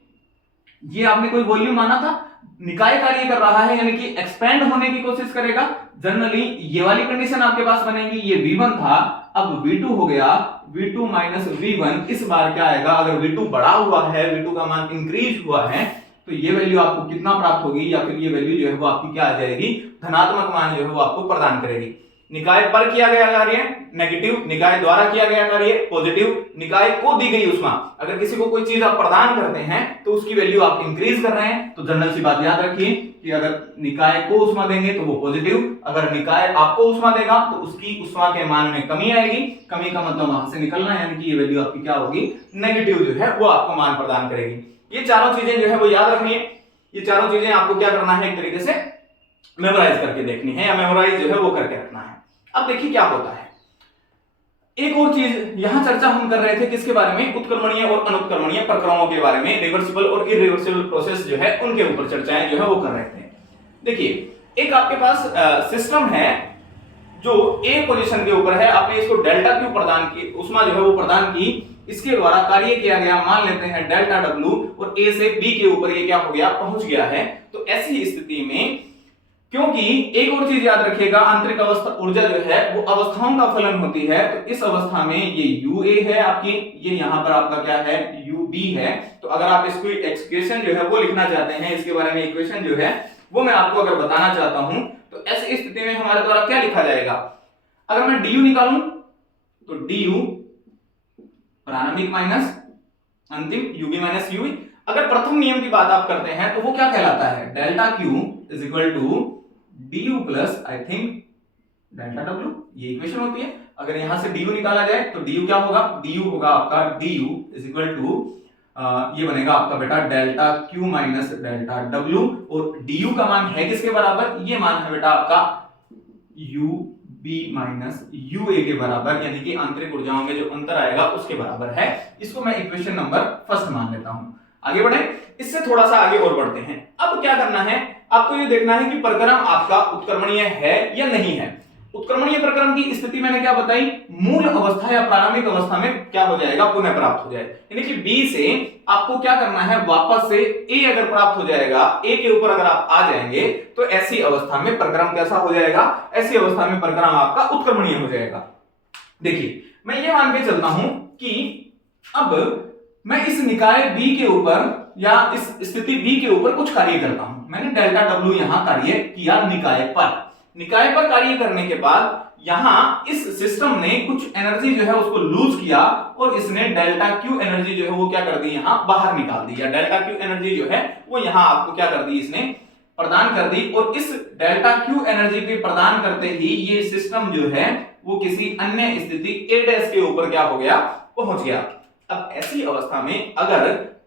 ये आपने कोई वॉल्यूम माना था, निकाय कार्य कर रहा है यानी कि एक्सपेंड होने की कोशिश करेगा। जनरली ये वाली कंडीशन आपके पास बनेगी, ये V1 था, अब V2 हो गया, V2 माइनस V1। इस बार क्या आएगा, अगर V2 बड़ा हुआ है, V2 का मान इंक्रीज हुआ है, तो ये वैल्यू आपको कितना प्राप्त होगी, या फिर ये वैल्यू जो है वो आपकी क्या आ जाएगी, धनात्मक मान जो है वो आपको प्रदान करेगी। निकाय पर किया गया कार्य नेगेटिव, निकाय द्वारा किया गया कार्य पॉजिटिव, निकाय को दी गई ऊष्मा, अगर किसी को कोई चीज आप प्रदान करते हैं तो उसकी वैल्यू आप इंक्रीज कर रहे हैं, तो जनरल सी बात याद रखिए कि अगर निकाय को ऊष्मा देंगे तो वो पॉजिटिव, अगर निकाय आपको ऊष्मा देगा तो उसकी ऊष्मा के मान में कमी आएगी। कमी का मतलब वहां से निकलना, यानी कि ये वैल्यू आपकी क्या होगी, नेगेटिव जो है वो आपको मान प्रदान करेगी। ये चारों चीजें जो है वो याद रखनी है, ये चारों चीजें आपको क्या करना है, एक तरीके से मेमोराइज करके देखनी है, या मेमोराइज जो है वो करके रखना है। अब देखिए क्या होता है, एक और चीज यहां चर्चा हम कर रहे थे किसके बारे में, उत्क्रमणीय और अनुत्क्रमणीय प्रक्रमों के बारे में, रिवर्सिबल और इरिवर्सिबल प्रोसेस जो है उनके ऊपर चर्चाएं जो है वो कर रहे थे। देखिए एक आपके पास सिस्टम है जो ए पोजीशन के ऊपर है, आपने इसको डेल्टा क्यू प्रदान की, ऊष्मा जो है वो प्रदान की, इसके द्वारा कार्य किया गया, मान लेते हैं डेल्टा डब्ल्यू, और ए से बी के ऊपर ये क्या हो गया, पहुंच गया है। तो ऐसी स्थिति में, क्योंकि एक और चीज याद रखिएगा, आंतरिक अवस्था ऊर्जा जो है वो अवस्थाओं का फलन होती है, तो इस अवस्था में ये UA है आपकी, ये यहां पर आपका क्या है, UB है। तो अगर आप इसको एक्सप्रेशन जो है वो लिखना चाहते हैं, इसके बारे में इक्वेशन जो है वो मैं आपको अगर बताना चाहता हूं, तो ऐसी स्थिति में हमारे द्वारा क्या लिखा जाएगा, अगर मैं DU निकालूं तो DU प्रारंभिक माइनस अंतिम, UB माइनस UV। अगर प्रथम नियम की बात आप करते हैं तो वो क्या कहलाता है, delta Q is equal to DU plus I think delta W, ये इक्वेशन होती है। अगर यहां से DU निकाला जाए तो DU क्या होगा, DU होगा आपका DU इज इक्वल टू ये बनेगा आपका बेटा delta Q minus delta W, और DU का मान है किसके बराबर, ये मान है बेटा आपका UB माइनस UA के बराबर, यानी कि आंतरिक ऊर्जाओं में जो अंतर आएगा उसके बराबर है। इसको मैं इक्वेशन नंबर फर्स्ट मान लेता हूं। आगे बढ़े, इससे थोड़ा सा आगे और बढ़ते हैं। अब क्या करना है, आपको ये देखना है कि प्रक्रम आपका उत्क्रमणीय है या नहीं है। उत्क्रमणीय प्रक्रम की स्थिति मैंने क्या बताई, मूल अवस्था या प्रारंभिक अवस्था में क्या हो जाएगा, पुनः प्राप्त हो जाए, यानी कि बी से आपको क्या करना है, वापस से ए अगर प्राप्त हो जाएगा, ए के ऊपर अगर आप आ जाएंगे तो ऐसी अवस्था में प्रक्रम कैसा हो जाएगा, ऐसी अवस्था में प्रक्रम आपका उत्क्रमणीय हो जाएगा। देखिए मैं ये मान के चलता हूं कि अब मैं इस निकाय B के ऊपर या इस स्थिति B के ऊपर कुछ कार्य करता हूं, मैंने डेल्टा W यहां कार्य किया निकाय पर। निकाय पर कार्य करने के बाद यहां इस सिस्टम ने कुछ एनर्जी जो है उसको लूज किया और इसने डेल्टा क्यू एनर्जी जो है वो क्या कर दी, यहां बाहर निकाल दी, या डेल्टा क्यू एनर्जी जो है वो यहां आपको क्या कर दी, इसने प्रदान कर दी। और इस डेल्टा क्यू एनर्जी के प्रदान करते ही ये सिस्टम जो है वो किसी अन्य स्थिति ए डैश के ऊपर क्या हो गया, पहुंच गया। अब ऐसी अवस्था में अगर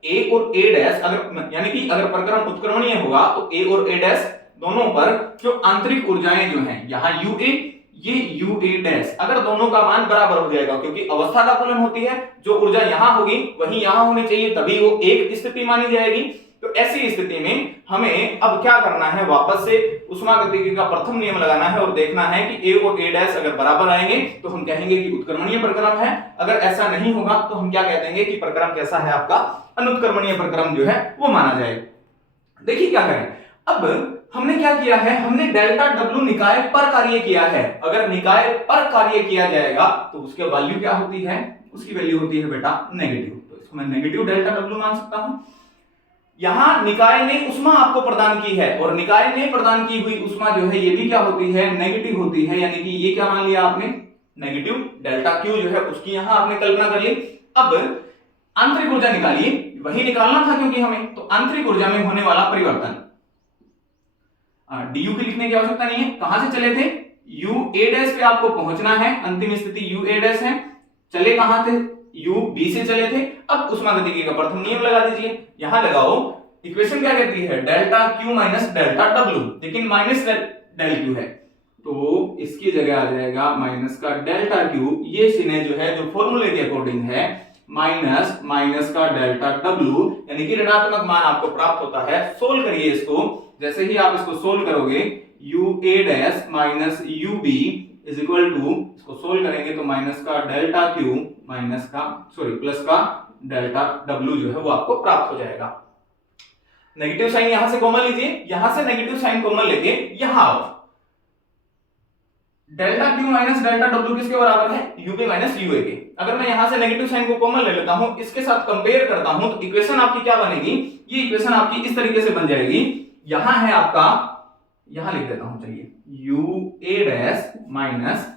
ए और ए डैश अगर यानी कि अगर प्रक्रम उत्क्रमणीय होगा तो ए और ए डैश दोनों पर जो आंतरिक ऊर्जाएं जो हैं, यहां यूए ये यूए डैश, अगर दोनों का मान बराबर हो जाएगा, क्योंकि अवस्था का फलन होती है, जो ऊर्जा यहां होगी वही यहां होनी चाहिए, तभी वो एक स्थिति मानी जाएगी। तो ऐसी स्थिति में हमें अब क्या करना है, वापस से उष्मागतिकी का प्रथम नियम लगाना है और देखना है कि ए और ए डैश अगर बराबर आएंगे तो हम कहेंगे कि उत्क्रमणीय प्रक्रम है, अगर ऐसा नहीं होगा तो हम क्या कह देंगे कि प्रक्रम कैसा है, आपका अनुत्क्रमणीय प्रक्रम जो है वो माना जाएगा। देखिए क्या करें, अब हमने क्या किया है, हमने डेल्टा डब्ल्यू निकाय पर कार्य किया है। अगर निकाय पर कार्य किया जाएगा तो उसके वैल्यू क्या होती है, उसकी वैल्यू होती है बेटा नेगेटिव, तो इसको मैं नेगेटिव डेल्टा डब्ल्यू मान सकता हूं। यहां निकाय ने उष्मा आपको प्रदान की है और निकाय ने प्रदान की हुई उष्मा जो है ये भी क्या होती है, नेगेटिव होती है, यानी कि ये क्या मान लिया आपने, नेगेटिव डेल्टा क्यू जो है उसकी यहां आपने कल्पना कर ली। अब आंतरिक ऊर्जा निकालिए, वही निकालना था क्योंकि हमें, तो आंतरिक ऊर्जा में होने वाला परिवर्तन डीयू की लिखने की आवश्यकता नहीं है, कहां से चले थे, यू ए डैश पे आपको पहुंचना है, अंतिम स्थिति यू ए डैश है, चले कहां थे, यू बी से चले थे। अब उष्मागतिकी का प्रथम नियम लगा दीजिए, यहां लगाओ, इक्वेशन क्या कहती है, delta Q minus delta W, लेकिन माइनस डेल क्यू है तो इसकी जगह आ जाएगा माइनस का डेल्टा क्यू, ये चिन्ह जो है जो फॉर्मूले के अकॉर्डिंग है, माइनस माइनस का डेल्टा डब्ल्यू, यानी कि ऋणात्मक मान आपको प्राप्त होता है। सोल्व करिए इसको, जैसे ही आप इसको सोल्व करोगे U A dash minus U B is equal to, इसको सोल्व करेंगे तो माइनस का डेल्टा क्यू माइनस का प्लस का डेल्टा डब्ल्यू जो है वो आपको प्राप्त हो जाएगा। नेगेटिव साइन यहां से कॉमन लीजिए, यहां से नेगेटिव साइन कॉमन लेके यहां आओ, delta Q minus delta W किसके बराबर है, यूबी माइनस यूए के। अगर मैं यहां से नेगेटिव साइन को कॉमन ले लेता हूं, इसके साथ कंपेयर करता हूं, तो इक्वेशन आपकी क्या बनेगी, ये इक्वेशन आपकी इस तरीके से बन जाएगी, यहां है आपका, यहां लिख देता हूं, चलिए U A dash minus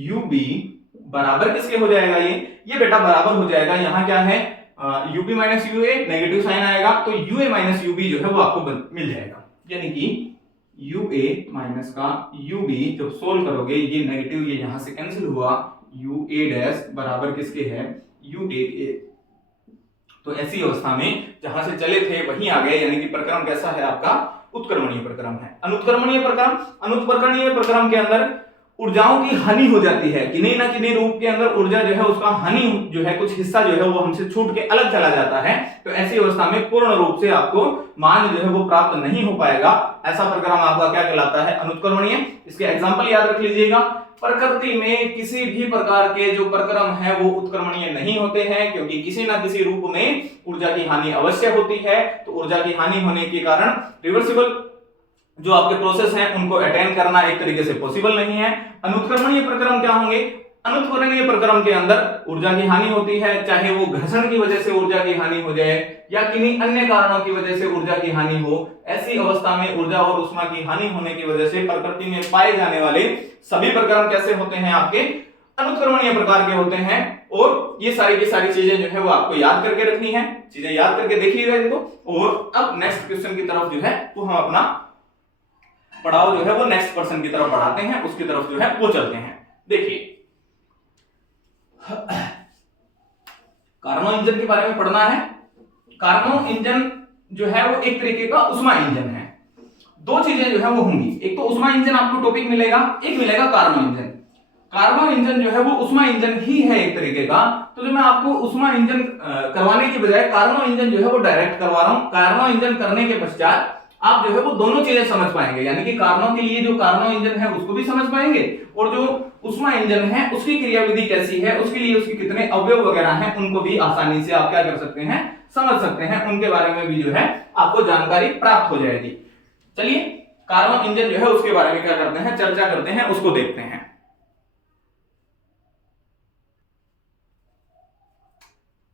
U B बराबर किसके हो जाएगा, ये बेटा बराबर हो जाएगा, यहां क्या है, UB minus UA, negative sign आएगा तो यूए माइनस यूबी जो है वो आपको मिल जाएगा, यानी कि यूए माइनस का यूबी जब सोल्व करोगे, ये नेगेटिव ये यहां से कैंसिल हुआ, यू ए डैश बराबर किसके है, यू ए के। तो ऐसी अवस्था में जहां से चले थे वहीं आ गए, यानी कि प्रक्रम कैसा है आपका, उत्क्रमणीय प्रक्रम है। अनुत्क्रमणीय प्रक्रम, अनुत्क्रमणीय प्रक्रम के अंदर ऊर्जाओं की हानि हो जाती है, किन्हीं ना किन्हीं रूप के अंदर ऊर्जा जो है उसका हानि जो है, कुछ हिस्सा जो है वो हमसे छूट के अलग चला जाता है। तो ऐसी अवस्था में पूर्ण रूप से आपको मान जो है वो प्राप्त नहीं हो पाएगा, ऐसा प्रक्रम आपका क्या कहलाता है, अनुत्क्रमणीय। इसके एग्जांपल याद रख लीजिएगा, प्रकृति में किसी भी प्रकार के जो प्रक्रम है वो उत्क्रमणीय नहीं होते हैं, क्योंकि किसी ना किसी रूप में ऊर्जा की हानि अवश्य होती है। तो ऊर्जा की हानि होने के कारण रिवर्सिबल जो आपके प्रोसेस हैं उनको अटेन करना एक तरीके से पॉसिबल नहीं है। अनुत्क्रमणीय प्रक्रम क्या होंगे, अनुत्क्रमणीय प्रक्रम के अंदर ऊर्जा की हानि होती है, चाहे वो घर्षण की वजह से ऊर्जा की हानि हो जाए या किन्हीं अन्य कारणों की वजह से ऊर्जा की हानि हो। ऐसी अवस्था में ऊर्जा और उष्मा की हानि होने की वजह से प्रकृति में पाए जाने वाले सभी प्रक्रम कैसे होते हैं, आपके अनुत्क्रमणीय प्रकार के होते हैं। और ये सारी की सारी चीजें जो है वो आपको याद करके रखनी है, चीजें याद करके देखिएगा इनको। और अब नेक्स्ट क्वेश्चन की तरफ जो है वो हम अपना पढ़ाओ जो है वो नेक्स्ट पर्सन की तरफ बढ़ाते हैं, उसकी तरफ जो है वो चलते हैं। देखिए कार्नो इंजन के बारे में पढ़ना है। कार्नो इंजन जो है वो एक तरीके का उष्मा इंजन है। दो चीजें जो है वो होंगी, एक तो उष्मा इंजन आपको टॉपिक मिलेगा, एक मिलेगा कार्नो इंजन। कार्नो इंजन जो है वो उष्मा इंजन ही है एक तरीके का। तो जो मैं आपको उष्मा इंजन करवाने की बजाय कार्नो इंजन जो है वो डायरेक्ट करवा रहा हूं। कार्नो इंजन करने के पश्चात आप जो है वो दोनों चीजें समझ पाएंगे, यानी कि कार्नो के लिए जो कार्नो इंजन है उसको भी समझ पाएंगे और जो उष्मा इंजन है उसकी क्रियाविधि कैसी है, उसके लिए उसके कितने अवयव वगैरह हैं, उनको भी आसानी से आप क्या कर सकते हैं, समझ सकते हैं। उनके बारे में भी जो है आपको जानकारी प्राप्त हो जाएगी। चलिए कार्नो इंजन जो है उसके बारे में क्या करते हैं, चर्चा करते हैं, उसको देखते हैं।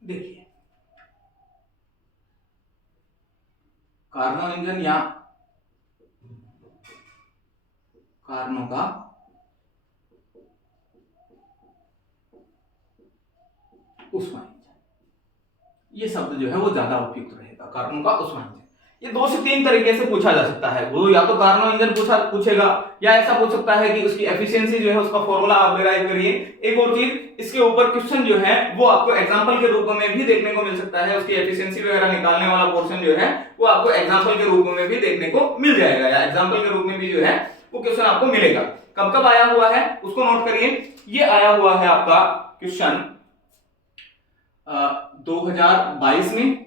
देखिए कार्नो इंजन या कारणों का ऊष्मा इंजन, ये शब्द जो है वो ज्यादा उपयुक्त रहेगा, कारणों का ऊष्मा इंजन। ये 2 से 3 तरीके से पूछा जा सकता है, वो या तो कार्नो इंजन पूछेगा, या ऐसा पूछ सकता है कि उसकी एफिशिएंसी जो है उसका फॉर्मूला आप डिराइव करिए। एक और चीज, इसके ऊपर क्वेश्चन जो है वो आपको एग्जांपल के रूप में भी देखने को मिल सकता है, उसकी एफिशिएंसी वगैरह निकालने वाला पोर्शन जो है वो आपको एग्जांपल के रूप में भी देखने को मिल जाएगा, या एग्जांपल के रूप में भी जो है वो क्वेश्चन आपको मिलेगा। कब कब आया हुआ है उसको नोट करिए। ये आया हुआ है आपका क्वेश्चन 2022 में,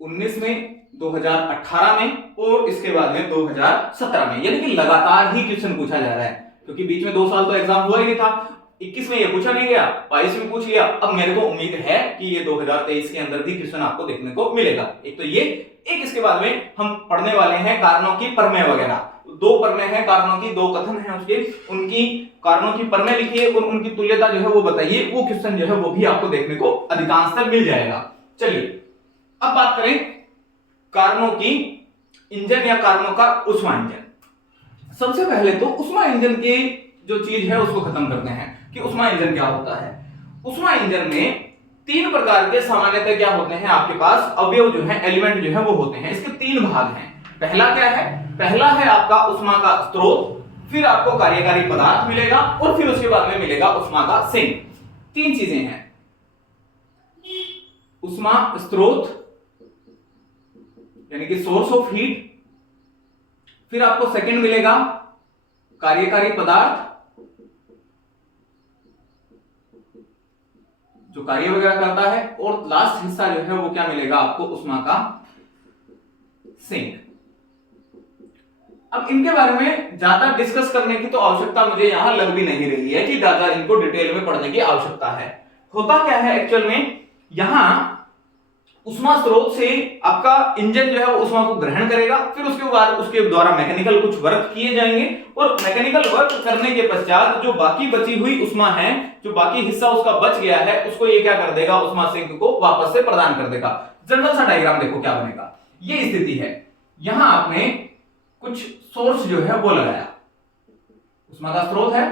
19 में, 2018 में और इसके बाद में 2017 में, यानी कि लगातार ही क्वेश्चन पूछा जा रहा है, क्योंकि बीच में 2 साल तो एग्जाम हुआ ही नहीं था। 21 में ये पूछा नहीं गया, 22 में पूछ लिया, अब मेरे को उम्मीद है कि ये 2023 के अंदर भी क्वेश्चन आपको देखने को मिलेगा। एक तो ये, एक इसके बाद में हम पढ़ने वाले हैं कारणों की प्रमेय वगैरह। 2 प्रमेय हैं कारणों की, 2 कथन हैं उसके, उनकी कारणों की प्रमेय लिखिए और उनकी तुल्यता जो है वो बताइए। वो क्वेश्चन जो है वो भी आपको देखने को अधिकांशतः मिल जाएगा। चलिए अब बात करें कारणों की इंजन या कारणों का ऊष्मा इंजन। सबसे पहले तो ऊष्मा इंजन की जो चीज है उसको खत्म करते हैं कि ऊष्मा इंजन क्या होता है। ऊष्मा इंजन में 3 प्रकार के सामान्यतः क्या होते हैं, आपके पास अवयव जो है, एलिमेंट जो है वो होते हैं। इसके 3 भाग हैं। पहला क्या है, पहला है आपका ऊष्मा का स्रोत, फिर आपको कार्यकारी पदार्थ मिलेगा और फिर उसके बाद में मिलेगा ऊष्मा का सिंक। 3 चीजें हैं, ऊष्मा स्रोत यानी कि सोर्स ऑफ हीट, फिर आपको सेकंड मिलेगा कार्यकारी पदार्थ जो कार्य वगैरह करता है, और लास्ट हिस्सा जो है वो क्या मिलेगा आपको, ऊष्मा का सिंक। अब इनके बारे में ज्यादा डिस्कस करने की तो आवश्यकता मुझे यहां लग भी नहीं रही है कि ज्यादा इनको डिटेल में पढ़ने की आवश्यकता है। होता क्या है एक्चुअल में, यहां ऊष्मा स्रोत से आपका इंजन जो है वो ऊष्मा को ग्रहण करेगा, फिर उसके बाद उसके द्वारा मैकेनिकल कुछ वर्क किए जाएंगे, और मैकेनिकल वर्क करने के पश्चात जो बाकी बची हुई ऊष्मा है, जो बाकी हिस्सा उसका बच गया है, उसको ये क्या कर देगा, ऊष्मा सिंक को वापस से प्रदान कर देगा। जनरल सा डायग्राम देखो क्या बनेगा, ये स्थिति है। यहां आपने कुछ सोर्स जो है वो लगाया, ऊष्मा का स्रोत है,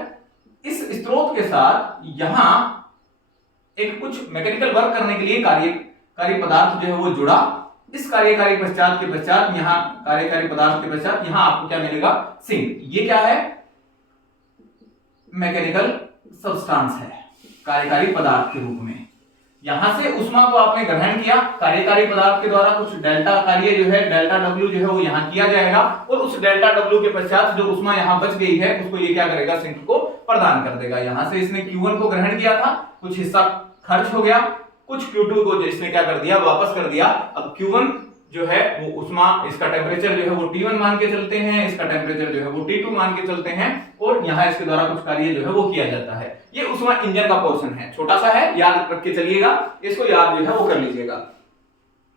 इस स्रोत के साथ यहां एक कुछ मैकेनिकल वर्क करने के लिए कार्यकारी पदार्थ जो है वो जुड़ा। इस कार्यकारी पश्चात के पश्चात यहां कार्यकारी पदार्थ के पश्चात यहां आपको क्या मिलेगा, सिंक। ये क्या है, मैकेनिकल सब्सटेंस है, कार्यकारी पदार्थ के रूप में। यहां से ऊष्मा को आपने ग्रहण किया, कार्यकारी पदार्थ के द्वारा कुछ डेल्टा कार्य जो है, डेल्टा डब्ल्यू जो है वो यहां किया जाएगा, और उस डेल्टा डब्ल्यू के पश्चात जो ऊष्मा यहां बच गई है उसको ये क्या करेगा, सिंक को प्रदान कर देगा। यहां से इसने Q1 को ग्रहण किया था, कुछ हिस्सा खर्च हो गया, कुछ Q2 को इसने क्या कर दिया, वापस कर दिया। अब Q1 जो है वो ऊष्मा, इसका टेम्परेचर जो है वो T1 मान के चलते हैं, इसका टेम्परेचर जो है वो T2 मान के चलते हैं, और यहां इसके द्वारा कुछ कार्य जो है वो किया जाता है। ये ऊष्मा इंजन का पोर्शन है, छोटा सा है, याद रख के चलिएगा, इसको याद जो है वो कर लीजिएगा।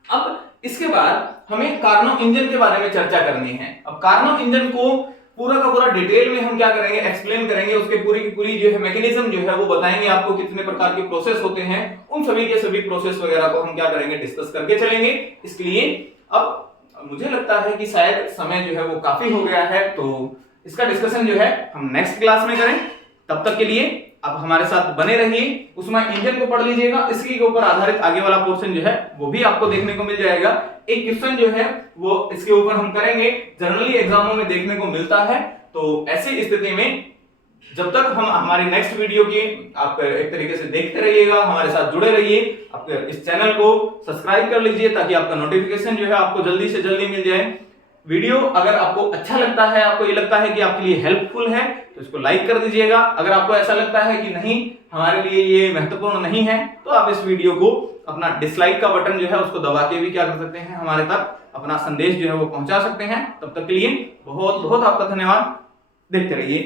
अब इसके बाद हमें कार्नो इंजन के बारे में चर्चा करनी है। अब कार्नो इंजन को पूरा का पूरा डिटेल में हम क्या करेंगे, एक्सप्लेन करेंगे, उसके पूरी की पूरी जो है मैकेनिज्म जो है वो बताएंगे आपको, कितने प्रकार के प्रोसेस होते हैं, उन सभी के सभी प्रोसेस वगैरह को हम क्या करेंगे, डिस्कस करके चलेंगे। इसके लिए अब मुझे लगता है कि शायद समय जो है वो काफी हो गया है, तो इसका डिस्कशन जो है हम नेक्स्ट क्लास में करें। तब तक के लिए आप हमारे साथ बने रहिए, उसमें इंजन को पढ़ लीजिएगा, इसके ऊपर आधारित आगे वाला पोर्शन जो है वो भी आपको देखने को मिल जाएगा। एक क्वेश्चन जो है वो इसके ऊपर हम करेंगे, जनरली एग्जामों में देखने को मिलता है। तो ऐसी स्थिति में जब तक हम हमारी नेक्स्ट वीडियो की आप एक तरीके से देखते रहिएगा, हमारे साथ जुड़े रहिए, आप इस चैनल को सब्सक्राइब कर लीजिए ताकि आपका नोटिफिकेशन जो है आपको जल्दी से जल्दी मिल जाए। वीडियो अगर आपको अच्छा लगता है, आपको ये लगता है कि आपके लिए हेल्पफुल है, तो इसको लाइक कर दीजिएगा। अगर आपको ऐसा लगता है कि नहीं, हमारे लिए ये महत्वपूर्ण नहीं है, तो आप इस वीडियो को अपना डिसलाइक का बटन जो है उसको दबा के भी क्या कर सकते हैं, हमारे तक अपना संदेश जो है वो पहुंचा सकते हैं। तब तक के लिए बहुत बहुत आपका धन्यवाद। देखते रहिए।